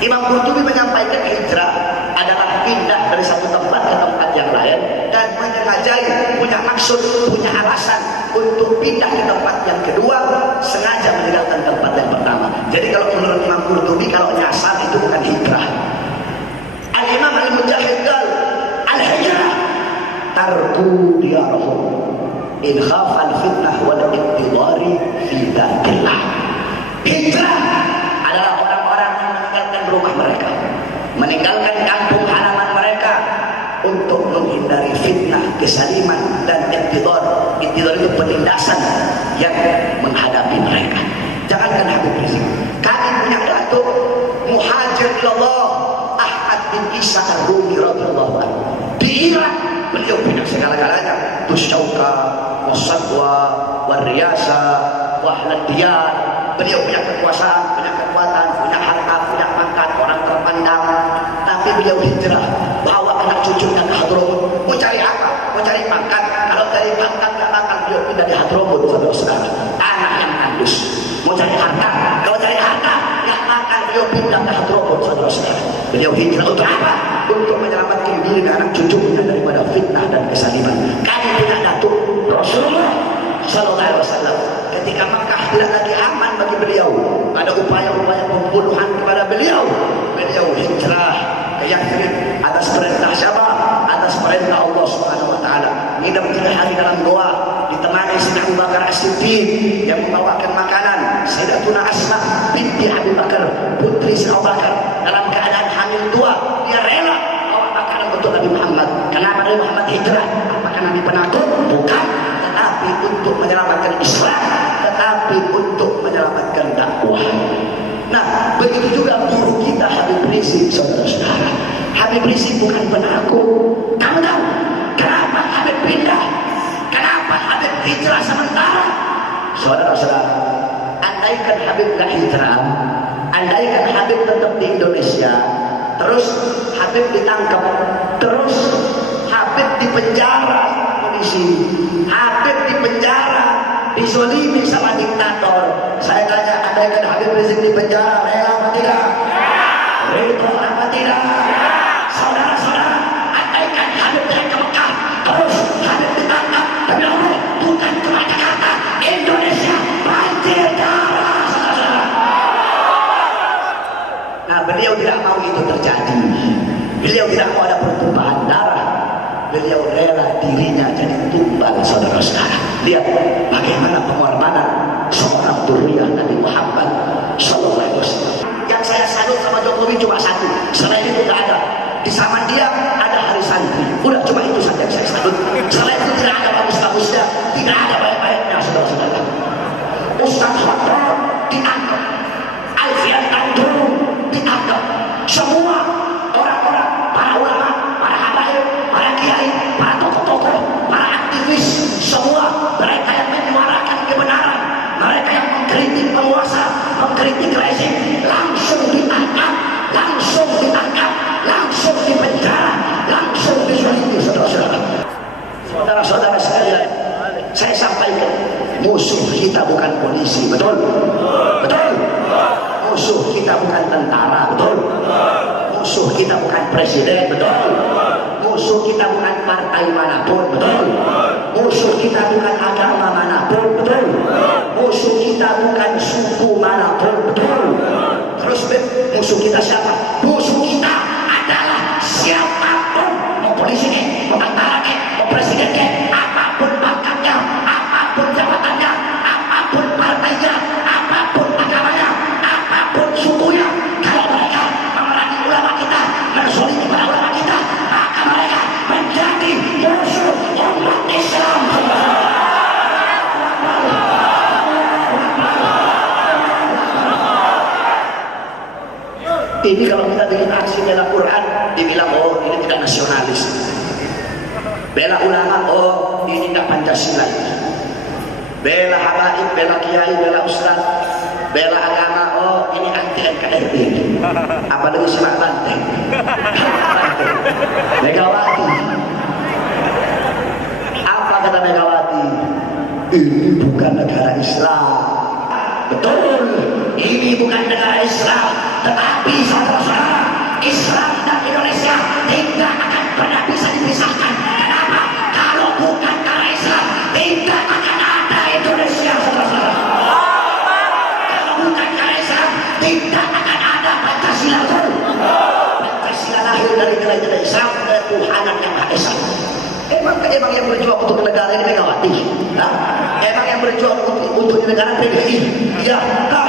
Imam Qurtubi menyampaikan hijrah adalah pindah dari satu tempat ke tempat yang lain dan menyengajai, punya maksud, punya alasan untuk pindah ke tempat yang kedua, sengaja meninggalkan tempat yang pertama. Jadi kalau menurut Imam Qurtubi, kalau nyasar itu bukan hijrah. Al-Imam Al-Mujahid qal al-hijrah tarku diyarahum in khafal fitnah wal iqtidari fi dhatillah. Hijrah adalah orang-orang yang meninggalkan rumah mereka, meninggalkan kampung halaman mereka untuk menghindari fitnah, kesaliman dan iqtidar. Iqtidar itu penindasan yang menghadapi mereka. Jangankan Habib Rizik, kami punya datuk muhajir ilallah Ahmad bin Isa Ar-Rumi radhiyallahu anhu. Di Irak beliau punya segala-galanya, tusyauka, wasadwa, wariyasa, wahlad diyar. Beliau punya kekuasaan, punya kekuatan, punya harta, punya pangkat, orang terpandang. Tapi beliau hijrah, bawa anak cucunya ke Hadramut. Mau cari apa? Mau cari pangkat. Kalau cari pangkat gak bakal beliau pindah di Hadramut, saudara-saudara. Tanah yang tandus. Mau cari harta. Kalau cari harta, gak bakal beliau pindah ke Hadramut, saudara-saudara. Beliau hijrah untuk apa? Untuk menyelamatkan diri dan anak cucunya daripada fitnah dan kesaliman. Kami punya datuk Rasulullah Sallallahu Alaihi Wasallam. Ketika Makkah tidak lagi aman bagi beliau, ada upaya-upaya pembunuhan kepada beliau. Beliau hijrah ke Yathrib atas perintah siapa? Atas perintah Allah Subhanahu Wa Taala. Nginep 3 hari dalam goa, ditemani Sayyidina Abu Bakar As-Siddiq yang membawakan makanan. Sayyidatuna Asma binti Abu Bakar, putri Sayyidina Abu Bakar, dalam keadaan hamil tua, dia rela bawa makanan untuk Nabi Muhammad. Kenapa Nabi Muhammad hijrah? Apakah Nabi penakut? Bukan, tetapi untuk menyelamatkan Islam, tetapi untuk menyelamatkan dakwah. Nah, begitu juga guru kita Habib Rizik, saudara-saudara. Habib Rizik bukan penakut. Kamu tahu kenapa Habib pindah? Kenapa Habib hijrah sementara? Saudara-saudara, andaikan Habib gak hijrah, andaikan Habib tetap di Indonesia, terus Habib ditangkap, terus Habib dipenjara polisi, Habib dipenjara, dizolimi sama diktator. Saya tanya, andaikan Habib Rizik di penjara, rela apa tidak? Ridho apa tidak? Saudara-saudara, andaikan Habib tidak ke Mekah, terus Habib ditangkap, demi Allah, bukan cuma Jakarta, Indonesia banjir darah, saudara-saudara. Nah, beliau tidak mau itu terjadi. Beliau tidak mau ada pertumpahan darah. Beliau rela dirinya jadi tumbal, saudara-saudara. Lihat bagaimana pengorbanan seorang dzurriyyah Nabi Muhammad sallallahu alaihi wasallam. Yang saya salut sama Jokowi cuma satu, selain itu tidak ada. Di zaman dia ada hari santri, udah cuma itu saja yang saya salut. Selain itu tidak ada bagus-bagusnya, tidak ada baik-baiknya, saudara-saudara. Ustaz Khattab ditangkap, Alfian Tanjung ditangkap, semua orang-orang, para ulama, para habaib, para kiai, para tokoh-tokoh, para aktivis, semua mereka yang menyuarakan kebenaran, mereka yang mengkritik penguasa, mengkritik rezim, langsung ditangkap, langsung ditangkap, langsung dipenjara, langsung dizalimi, saudara-saudara. Saudara-saudara sekalian, saya sampaikan, musuh kita bukan polisi, betul? Betul? Musuh kita bukan tentara, betul? Musuh kita bukan presiden, betul? Musuh kita bukan partai manapun, betul? Musuh kita bukan agama manapun, betul? Musuh kita bukan suku manapun, betul? Terus musuh kita siapa? Musuh kita adalah siapapun, mau polisi ke, mau tentara ke, mau presiden ke, apapun pangkatnya, apapun jabatannya, apapun partainya, apapun bilang, oh ini tidak nasionalis. Bela ulama, oh ini tidak Pancasila. Bela habaib, bela kiai, bela ustaz, bela agama, oh ini anti NKRI. Apalagi simak banteng. Megawati. Apa kata Megawati? Ini bukan negara Islam. Betul, ini bukan negara Islam, tetapi saudara-saudara, Islam dan Indonesia tidak akan pernah bisa dipisahkan. Kenapa? Kalau bukan karena Islam, tidak akan ada Indonesia, saudara-saudara. Kalau bukan karena Islam, tidak akan ada Pancasila. Pancasila lahir dari nilai-nilai Islam, ketuhanan yang Maha Esa. Emang yang berjuang untuk negara ini Megawati? Nah, emang yang berjuang untuk negara PDI? Ya, nah,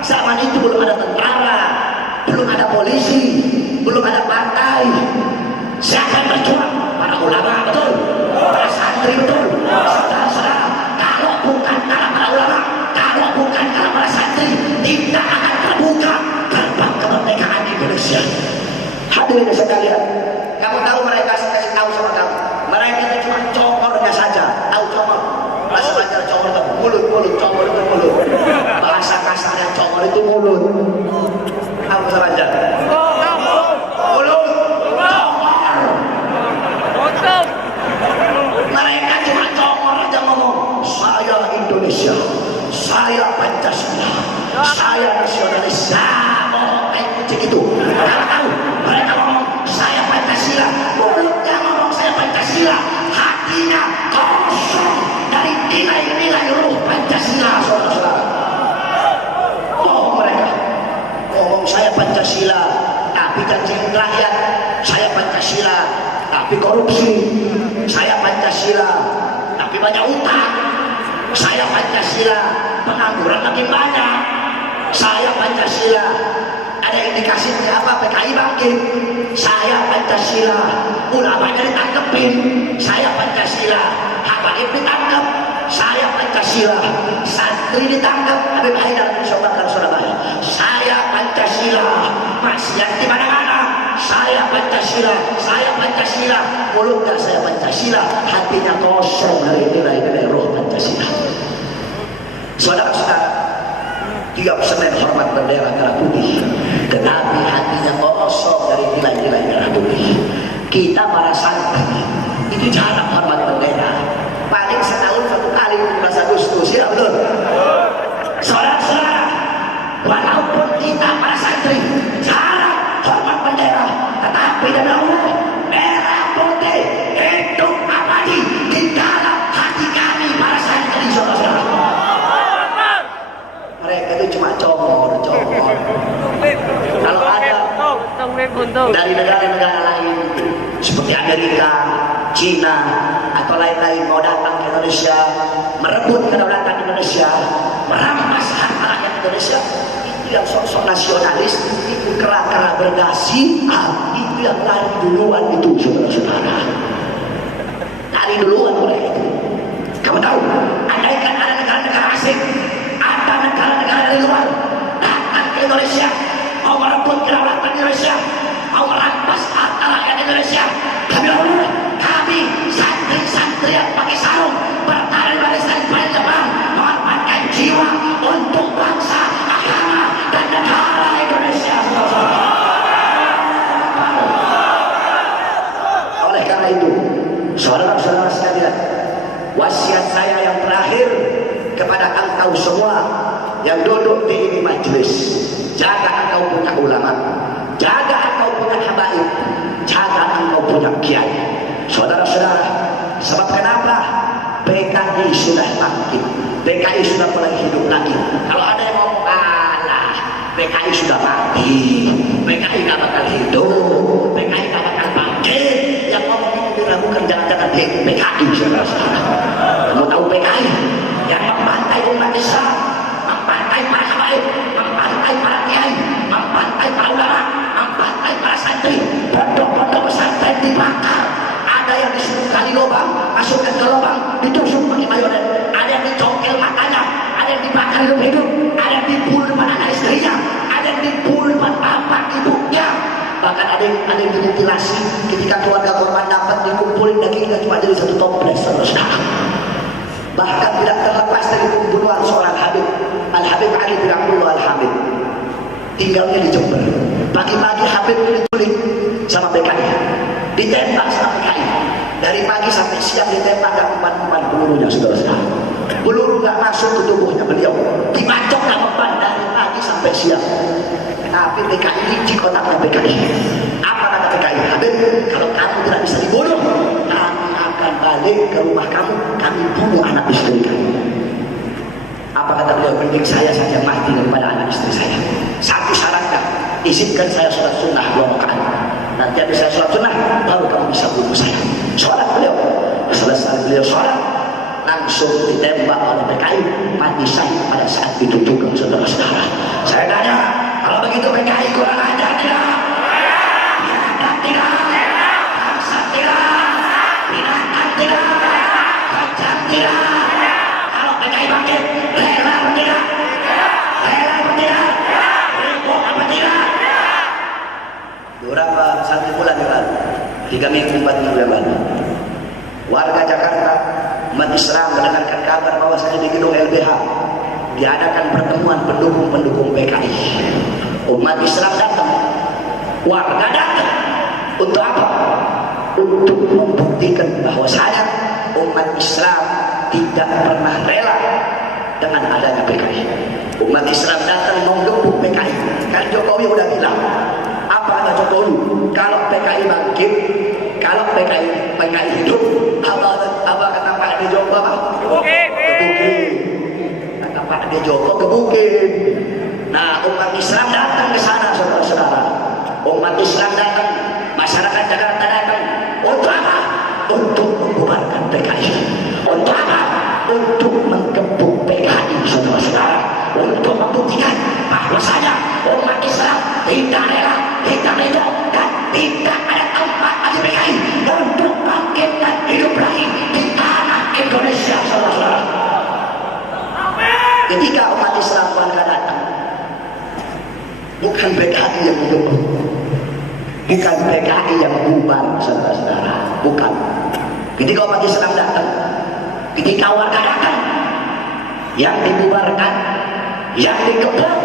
zaman itu belum ada tentara, belum ada polisi, belum ada partai. Siapa yang berjuang? Para ulama, betul? Para santri, betul? Saudara-saudara, kalau bukan karena para ulama, kalau bukan karena para santri, tidak akan terbuka gerbang kemerdekaan Indonesia. Hadirin sekalian, kamu tahu mereka, saya kasih tahu sama kamu, mereka itu cuma congornya saja. Tahu congor? Bahasa belajar congor itu mulut, congor itu mulut. Bahasa kasarnya congor itu mulut. Apa bahasa belajar? Mulut, congor. Mereka cuma congor aja ngomong, saya Indonesia, saya Pancasila, saya nasionalis. Ngomong kayak kucing itu. Kamu tahu? Mereka ngomong saya Pancasila, mulutnya ngomong saya Pancasila, hatinya kosong dari nilai-nilai ruh Pancasila, saudara-saudara. Oh, mereka ngomong saya Pancasila, tapi janji rakyat, saya Pancasila, tapi korupsi, saya Pancasila, tapi banyak utang, saya Pancasila, pengangguran makin banyak, saya Pancasila. Ada indikasinya apa? PKI bangkit. Saya Pancasila. Ulamanya ditangkepin. Saya Pancasila. Habaib ditangkap. Saya Pancasila. Santri ditangkap. Habib Haidar bin Syobakar Surabaya. Saya Pancasila. Maksiat di mana-mana. Saya Pancasila. Saya Pancasila. Mulutnya saya Pancasila. Hatinya kosong dari nilai-nilai roh Pancasila. Saudara-saudara, tiap Senin hormat bendera merah putih, tetapi hatinya kosong dari nilai-nilai merah putih. Kita para santri itu jarang hormat bendera, paling setahun satu kali 17 Agustus, ya betul? Saudara-saudara, walaupun kita para santri jarang hormat bendera, tetapi demi Allah, merah putih hidup abadi di dalam hati kami para santri, saudara-saudara. Mereka itu cuma congor. Kalau ada dari negara-negara lain seperti Amerika, Cina, atau lain-lain mau datang ke Indonesia, merebut kedaulatan Indonesia, merampas harta rakyat Indonesia, itu yang sok-sok nasionalis, itu kera-kera berdasi, itu yang lari duluan itu, saudara-saudara. Lari duluan mereka itu. Kamu tahu, andaikan ada negara-negara asing, ada negara-negara dari luar datang ke Indonesia, mau merebut kedaulatan Indonesia, mau merampas harta rakyat Indonesia, kami santri-santri yang pakai sarung bertahan barisan paling depan, mengorbankan jiwa untuk bangsa, agama, dan negara Indonesia. Oleh karena itu, saudara-saudara sekalian, wasiat saya yang terakhir kepada engkau semua yang duduk di ini majelis, jaga engkau punya ulama, jaga engkau punya habaib, jaga engkau punya kiai. Saudara-saudara, sebab kenapa? PKI sudah bangkit, PKI sudah mulai hidup lagi. Kalau ada yang ngomong, alah PKI sudah mati, PKI gak bakal hidup, PKI gak bakal bangkit, yang ngomong itu diragukan, jangan-jangan PKI, saudara-saudara. Kamu tahu PKI yang membantai umat Islam, membantai para habaib, membantai para kiai, membantai para ulama, membantai para santri, pondok-pondok pesantren dibakar. Ada yang disuruh kali lubang, masukkan ke lubang, ditusuk pakai mayonet. Ada yang dicongkel matanya, ada yang dibakar hidup-hidup, ada yang dibunuh depan anak istrinya, ada yang dibunuh depan bapak ibunya, Bahkan ada yang dimutilasi ketika keluarga korban dapat dikumpulin dagingnya cuma jadi satu toples, saudara. Bahkan tidak terlepas dari pembunuhan seorang Habib Al-Habib Ali bin Abdullah Al-Habib, tinggalnya di Jember. Pagi-pagi Habib diculik sama PKI, ditembak sama PKI. Dari pagi sampai siang ditembak dan umpan-umpan pelurunya, saudara-saudara. Peluru nggak masuk ke tubuhnya beliau, dibacok dan mempan dari pagi sampai siang. Tapi PKI licik otaknya PKI. Apa kata PKI? Habib, kalau kamu tidak bisa dibunuh, kami akan balik ke rumah kamu, kami bunuh anak istri kamu. Apa kata beliau? Mending saya saja mati daripada anak istri saya. Satu syaratnya, izinkan saya sholat sunnah 2 rakaat. Nanti habis saya sholat sunnah, baru kamu bisa bunuh saya. Sholat beliau, selesai beliau sholat, langsung ditembak oleh PKI, mati syahid pada saat itu juga, saudara-saudara. Saya tanya, kalau begitu PKI kurang ajar tidak? Binatang tidak? Bangsa tidak? Binatang tidak? Kacang tidak? Kalau PKI bangkit, rela apa tidak? Rela apa tidak? Ribut apa tidak? Berapa 1 bulan yang lalu, 3 minggu 4 minggu yang lalu, warga Jakarta, umat Islam mendengarkan kabar bahwasanya di gedung LBH diadakan pertemuan pendukung PKI. Umat Islam datang, warga datang. Untuk apa? Untuk membuktikan bahwasanya umat Islam tidak pernah rela dengan adanya PKI. Umat Islam datang menggempur PKI. Kan Jokowi udah bilang, apa kata Jokowi? Kalau PKI bangkit, kalau PKI hidup, apa kata Pak De Joko apa? Kebukin. Kata Pak De Joko kebukin. Nah, umat Islam datang ke sana, saudara-saudara. Umat Islam datang, masyarakat Jakarta datang. Untuk apa? Untuk membubarkan PKI. Untuk apa? Untuk menggempur PKI, saudara-saudara. Untuk membuktikan bahwasanya umat Islam tidak rela, tidak ridho, dan tidak ada tempat bagi PKI untuk bangkit dan hidup lagi di tanah Indonesia, saudara-saudara. Ketika umat Islam warga datang, bukan PKI yang mendukung, bukan PKI yang bubar, saudara-saudara, bukan. Ketika umat Islam datang, ketika warga datang, yang dibubarkan, yang dikepung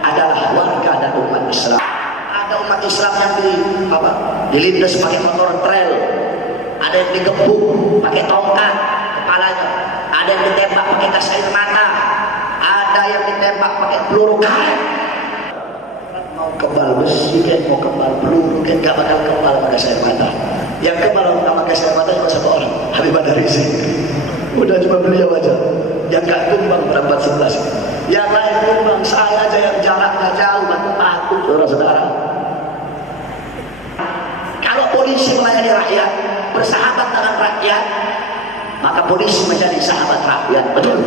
adalah warga dan umat Islam. Ada umat Islam yang dilindas pakai motor trail, ada yang digebuk pakai tongkat kepalanya, ada yang ditembak pakai gas air mata, ada yang ditembak pakai peluru karet. Mau kebal besi kan, mau kebal peluru kan, gak bakal kebal pakai gas air mata. Yang kebal sama gas air mata cuma 1 orang, Habib Rizik. Udah cuma beliau aja yang gak tumbang pada 11. Yang lain tumbang, saya aja yang jaraknya jauh, batu-batu, saudara-saudara. Kalau polisi melayani rakyat, bersahabat dengan rakyat, maka polisi menjadi sahabat rakyat, betul?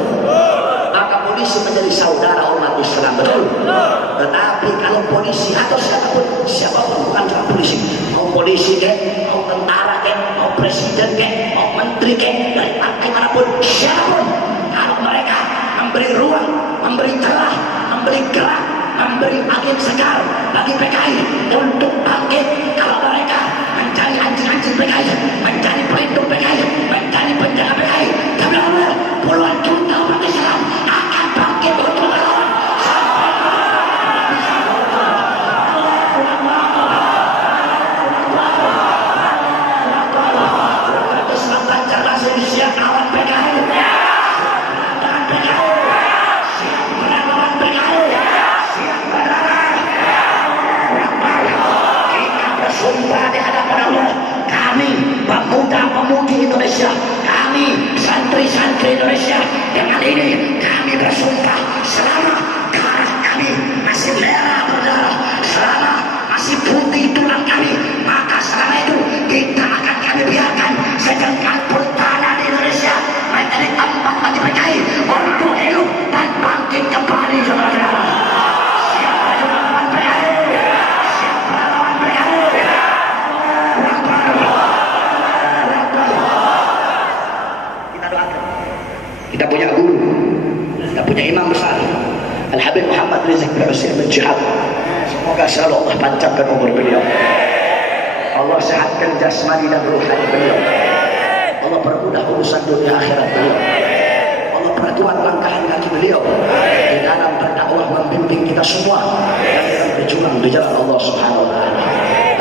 Maka polisi menjadi saudara umat Islam, betul? Tetapi kalau polisi atau siapapun, bukan cuma polisi, mau polisi ke, mau tentara ke, mau presiden ke, mau menteri ke, dari partai manapun, siapapun, kalau mereka memberi ruang, memberi celah, memberi gerak, memberi angin segar bagi PKI untuk bangkit, kalau mereka mencari anjing-anjing PKI, mencari pelindung PKI, mencari penjaga PKI, karena puluhan juta umat Islam akan bangkit untuk melawan. Islam lancar langsung siap lawan PKI. Sumpah di hadapan Allah, kami pemuda-pemudi Indonesia, kami santri-santri Indonesia, dengan ini kami bersumpah selama darah kami masih merah berdarah, selama masih putih tulang kami, maka selama itu kita akan kami biarkan sedangkan tanah di Indonesia menjadi tempat bagi PKI untuk hidup dan bangkit kembali, saudara-saudara. Kita punya guru, kita punya imam besar, Al-Habib Muhammad Rizik bin Hussein bin Jihad. Semoga selalu Allah panjangkan umur beliau, Allah sehatkan jasmani dan ruhani beliau, Allah permudah urusan dunia akhirat beliau, Allah perkuat langkah kaki beliau di dalam berdakwah membimbing kita semua dan dalam berjuang di jalan Allah Subhanahu wa taala.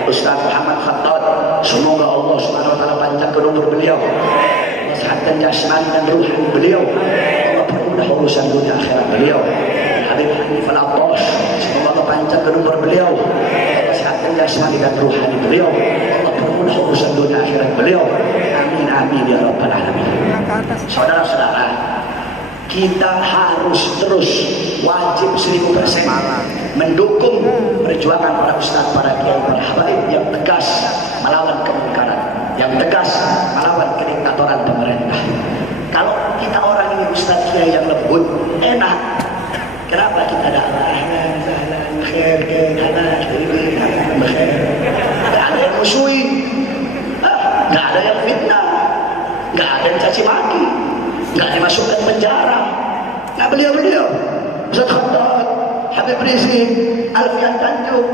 Ustaz Muhammad Khattab, semoga Allah Subhanahu wa taala panjangkan umur beliau, Allah sehatkan jasmani dan ruhani beliau, Allah permudah urusan dunia akhirat beliau. Habib Hanif Al-Abbas, semoga Allah panjangkan umur beliau, Allah sehatkan jasmani dan ruhani beliau, Allah permudah urusan dunia akhirat beliau. Amin amin ya rabbal alamin. Saudara-saudara, kita harus terus wajib 1000% mendukung perjuangan para ustaz, para kiai, para habaib yang tegas melawan kemungkaran, yang tegas melawan kediktatoran pemerintah. Kalau kita orang ini ustaz kiai yang lembut, enak. Kenapa kita ada ahlan sahlan khair halal khair? Enggak ada yang musuhi, enggak ada yang fitnah, enggak ada yang caci maki, enggak dimasukkan penjara. Nah beliau-beliau Ustaz Khattab, Habib Rizik, Alfian Tanjung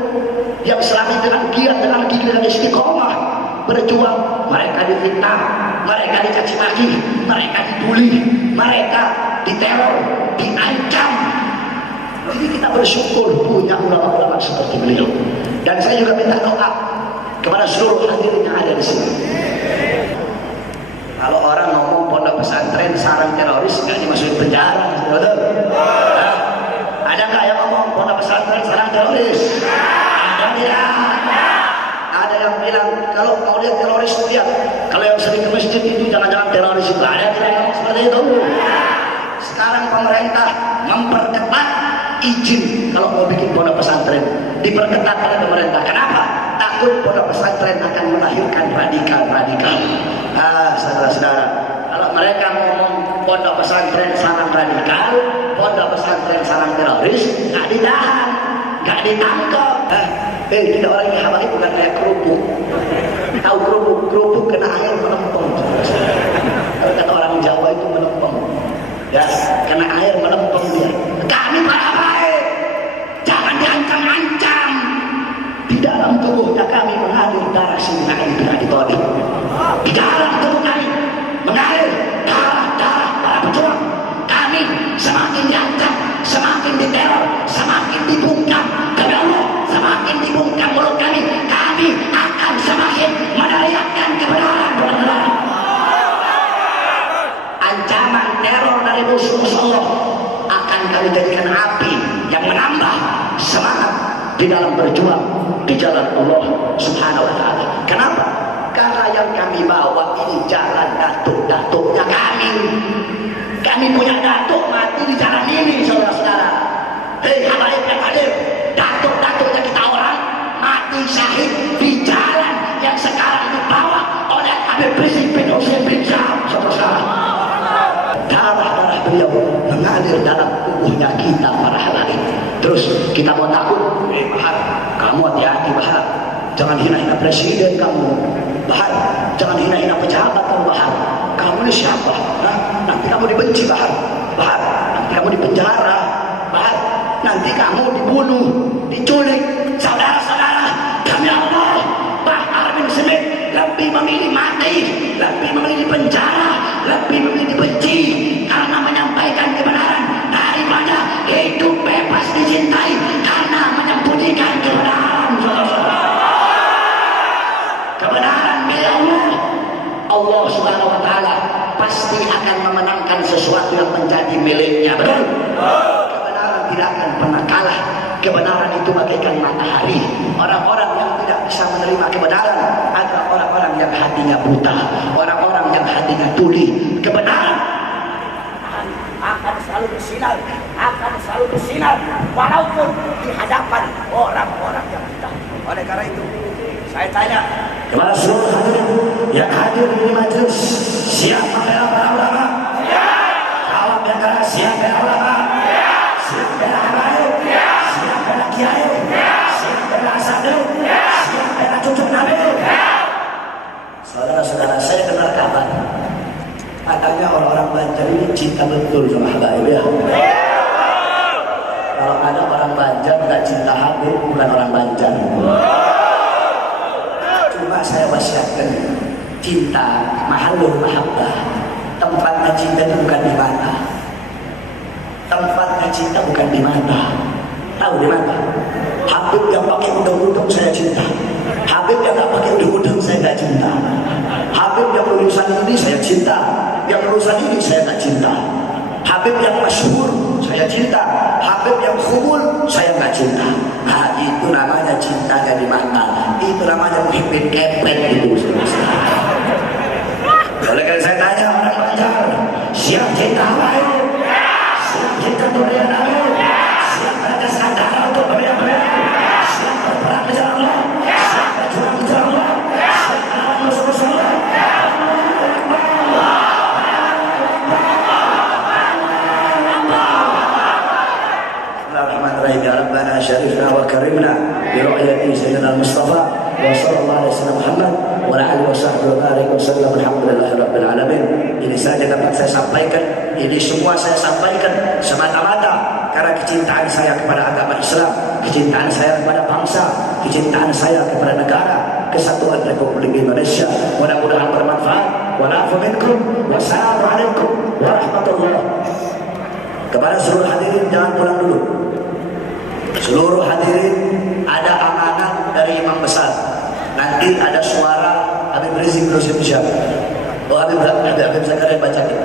yang selama dengan giat, dengan gigih dan istiqomah berjuang, mereka difitnah, mereka dicaci maki, mereka dibully, mereka diteror, diancam. Jadi kita bersyukur punya ulama-ulama seperti beliau. Dan saya juga minta doa kepada seluruh hadirin yang ada di sini. Kalau orang ngomong pondok pesantren sarang teroris nggak dimasukin penjara, betul? Nah, ada nggak yang ngomong pondok pesantren sarang teroris? Ada tidak? Ada yang bilang kalau mau lihat teroris lihat, kalau yang sering ke masjid itu jangan-jangan teroris itu. Ada tidak yang ngomong seperti itu? Sekarang pemerintah memperketat izin kalau mau bikin pondok pesantren, diperketat oleh pemerintah. Kenapa? Takut pondok pesantren akan melahirkan radikal-radikal. Saudara-saudara, kalau mereka ngomong pondok pesantren sarang radikal, pondok pesantren sarang teroris, nggak ditahan, nggak ditangkap. Kita orang yang habaib bukan kayak kerupuk. Tahu kerupuk? Kerupuk kena air melempem. Kalau kata orang Jawa itu melempem. Ya, kena air melempem dia. Kami para baik, jangan diancam-ancam. Di dalam tubuhnya kami mengalir darah Sayyidina Ali bin Abi Thalib. Di dalam tubuh kami mengalir darah-darah para pejuang. Kami semakin diancam, semakin diteror, semakin dibungkam. Demi Allah, semakin dibungkam mulut kami, kami akan semakin meneriakkan kebenaran. Ancaman teror dari musuh-musuh Allah akan kami jadikan api yang menambah semangat di dalam berjuang di jalan Allah Subhanahu wa taala. Kenapa? Karena yang kami bawa ini jalan datuk-datuknya kami. Kami punya datuk mati di jalan ini, saudara-saudara. Hei habaib yang hadir, datuk-datuknya kita orang mati syahid di jalan yang sekarang dibawa oleh Habib Rizik bin Hussein bin Syam, saudara-saudara. Darah-darah beliau mengalir dalam tubuhnya kita para habaib. Terus kita mau takut? Bahar, kamu hati-hati Bahar. Jangan hina-hina presiden kamu, Bahar. Jangan hina-hina pejabat kamu, Bahar. Kamu ini siapa? Nanti kamu dibenci, Bahar. Bahar, nanti kamu dipenjara, Bahar. Nanti kamu dibunuh, diculik. Saudara-saudara, demi Allah, Bahar bin Smith lebih memilih mati, lebih memilih penjara, lebih memilih dibenci karena menyampaikan kebenaran daripada hidup bebas dicintai karena menyembunyikan kebenaran. Kebenaran milik Allah. Allah Subhanahu wa taala pasti akan memenangkan sesuatu yang menjadi miliknya. Betul? Kebenaran tidak akan pernah kalah. Kebenaran itu bagaikan matahari. Orang-orang yang tidak bisa menerima kebenaran adalah orang-orang yang hatinya buta, orang-orang yang hatinya tuli. Kebenaran akan selalu bersinar, walaupun di hadapan orang-orang yang buta. Oleh karena itu, saya tanya kepada seluruh hadirin yang hadir di majelis, siapa bela para ulama? Jawab yang keras, siap bela ulama? Siap bela habaib? Siap bela kiai? Siap bela asadu? Siap bela cucu Nabi? Saudara-saudara, saya dengar kabar katanya orang-orang Banjar ini cinta betul sama habaib ya. Kalau ada orang Banjar nggak cinta Habib, bukan orang Banjar. Cuma saya wasiatkan, cinta mahallul mahabbah, tempatnya cinta itu bukan di mata. Tempatnya cinta bukan di mata. Tahu di mana? Habib yang pakai udang-udang saya cinta. Habib yang nggak pakai udang-udang saya nggak cinta. Habib yang lulusan ini saya cinta. Yang lulusan ini saya nggak cinta. Habib yang masyhur saya cinta. Habib yang khumul saya nggak cinta. Nah, itu namanya cintanya di mata. Itu namanya muhibbin kepet itu. Oleh karena saya tanya orang Banjar, siap cinta Habib? Siap cinta durian Habib? Siap raja sadar untuk beriak-beriak? Siap berperang di jalan Allah? Siap berjuang di jalan Allah? Siap melawan musuh-musuh Allah? Bismillahirrahmanirrahim. Ya Rabbana syarifna wa karimna bi ru'yati sayyidina al-Mustafa wa sallallahu alaihi wasallam Muhammad wa ala alihi wa sahbihi wa barik wa sallam alhamdulillahi rabbil alamin. Ini saja dapat saya sampaikan. Ini semua saya sampaikan semata-mata karena kecintaan saya kepada agama Islam, kecintaan saya kepada bangsa, kecintaan saya kepada negara kesatuan Republik Indonesia. Mudah-mudahan bermanfaat. Wa na'fu minkum wa assalamualaikum warahmatullahi. Kepada seluruh hadirin jangan pulang dulu. Seluruh hadirin ada amanat dari imam besar. Nanti ada suara Habib Rizik Indonesia. Oh Habib Zakaria bacakan.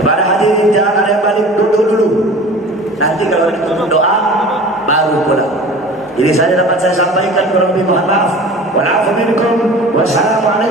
Kepada hadirin jangan ada yang balik, duduk dulu. Nanti kalau kita doa baru pulang. Jadi saya dapat saya sampaikan kurang lebih mohon maaf. Wa na'fu minkum wa assalamualaikum.